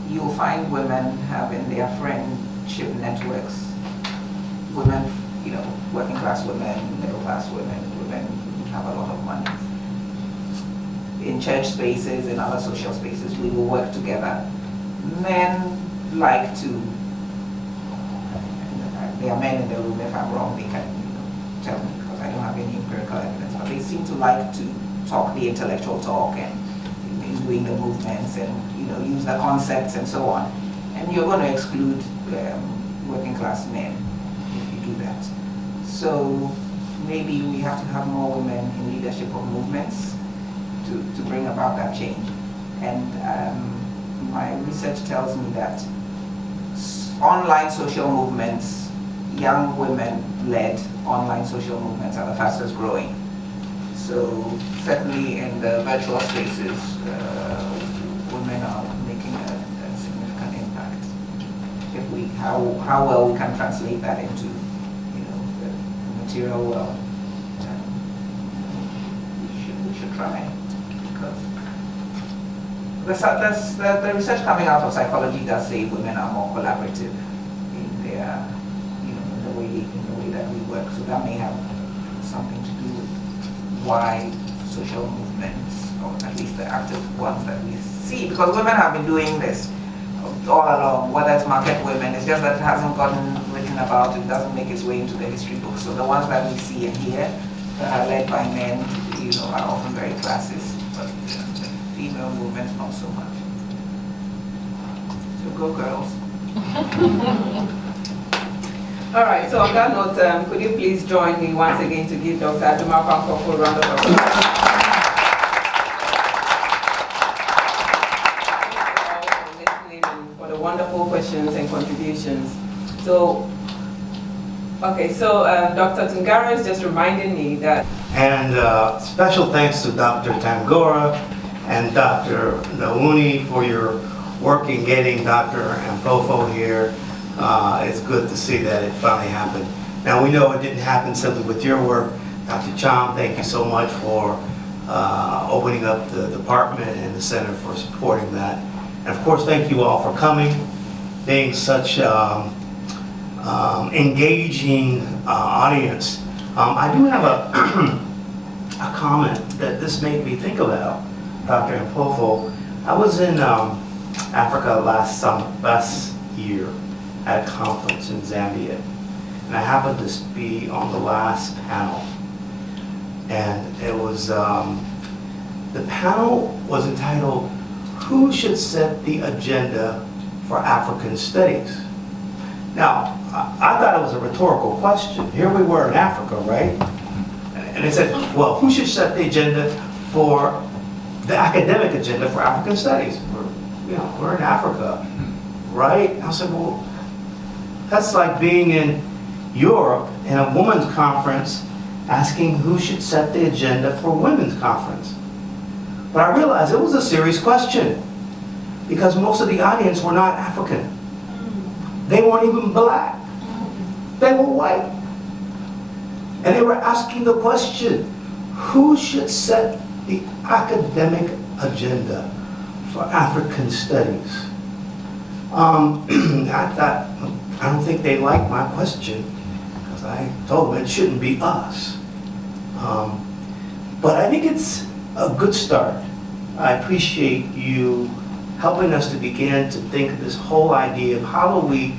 you'll find women having their friendship networks. Women, you know, working class women, middle class women who have a lot of money. In church spaces, in other social spaces, we will work together. Men like to, there are men in the room, if I'm wrong, they can, you know, tell me, because I don't have any empirical evidence, but they seem to like to talk the intellectual talk and doing the movements and, you know, use the concepts and so on. And you're going to exclude working class men if you do that. So maybe we have to have more women in leadership of movements to bring about that change. And my research tells me that online social movements, young women-led online social movements are the fastest growing. So certainly in the virtual spaces, women are making a significant impact. If we, how well we can translate that into, you know, the material world, we should try. Because the research coming out of psychology does say women are more collaborative in their, you know, in the way that we work. So that may have something to do with why social movements, or at least the active ones that we see, because women have been doing this all along, whether it's market women, it's just that it hasn't gotten written about, it doesn't make its way into the history books. So the ones that we see and hear that are led by men, you know, are often very classist, but the female movement not so much. So go girls. All right, so on that note, could you please join me once again to give Dr. Ampofo a round of applause? Thank you all for listening and for the wonderful questions and contributions. So, okay, so Dr. Tungara is just reminding me that. And special thanks to Dr. Tangora and Dr. Nauni for your work in getting Dr. Ampofo here. It's good to see that it finally happened. Now we know it didn't happen simply with your work. Dr. Cham, thank you so much for opening up the department and the center for supporting that. And of course, thank you all for coming, being such engaging audience. I do have a comment that this made me think about, Dr. Ampofo. I was in Africa last year at a conference in Zambia, and I happened to be on the last panel, and it was the panel was entitled "Who Should Set the Agenda for African Studies?" Now, I thought it was a rhetorical question. Here we were in Africa, right? And they said, well, who should set the agenda for the academic agenda for African studies? We're in Africa, right? And I said, well, that's like being in Europe in a women's conference asking who should set the agenda for women's conference. But I realized it was a serious question because most of the audience were not African. They weren't even black. They were white. And they were asking the question, who should set the academic agenda for African studies? I thought, I don't think they liked my question because I told them it shouldn't be us. But I think it's a good start. I appreciate you helping us to begin to think of this whole idea of how do we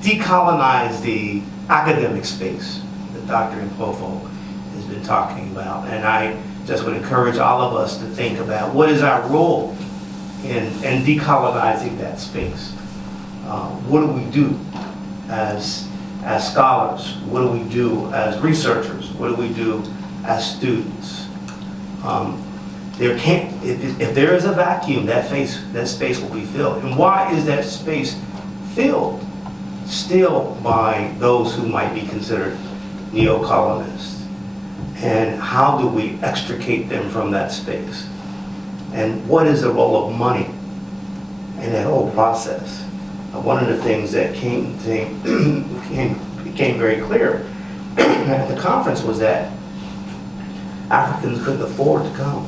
decolonize the academic space that Dr. Ampofo has been talking about. And I just would encourage all of us to think about what is our role in decolonizing that space. What do we do as scholars? What do we do as researchers? What do we do as students? If there is a vacuum, that space will be filled. And why is that space filled still by those who might be considered neo-colonists? And how do we extricate them from that space? And what is the role of money in that whole process? One of the things that became very clear at the conference was that Africans couldn't afford to come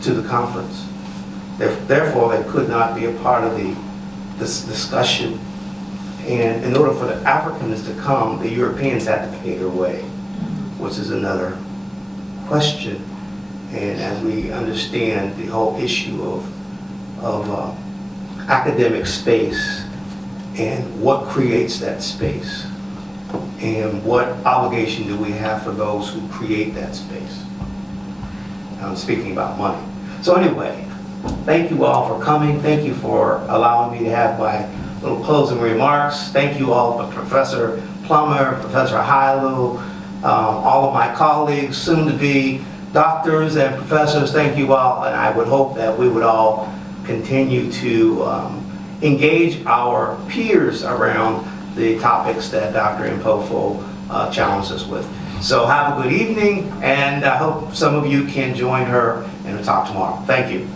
to the conference. Therefore, they could not be a part of this discussion. And in order for the Africans to come, the Europeans had to pay their way, which is another question. And as we understand the whole issue of academic space and what creates that space, and what obligation do we have for those who create that space? I'm speaking about money. So anyway, thank you all for coming. Thank you for allowing me to have my little closing remarks. Thank you all, Professor Plummer, Professor Hailu, all of my colleagues, soon to be doctors and professors. Thank you all, and I would hope that we would all continue to engage our peers around the topics that Dr. Ampofo challenged us with. So have a good evening, and I hope some of you can join her in a talk tomorrow. Thank you.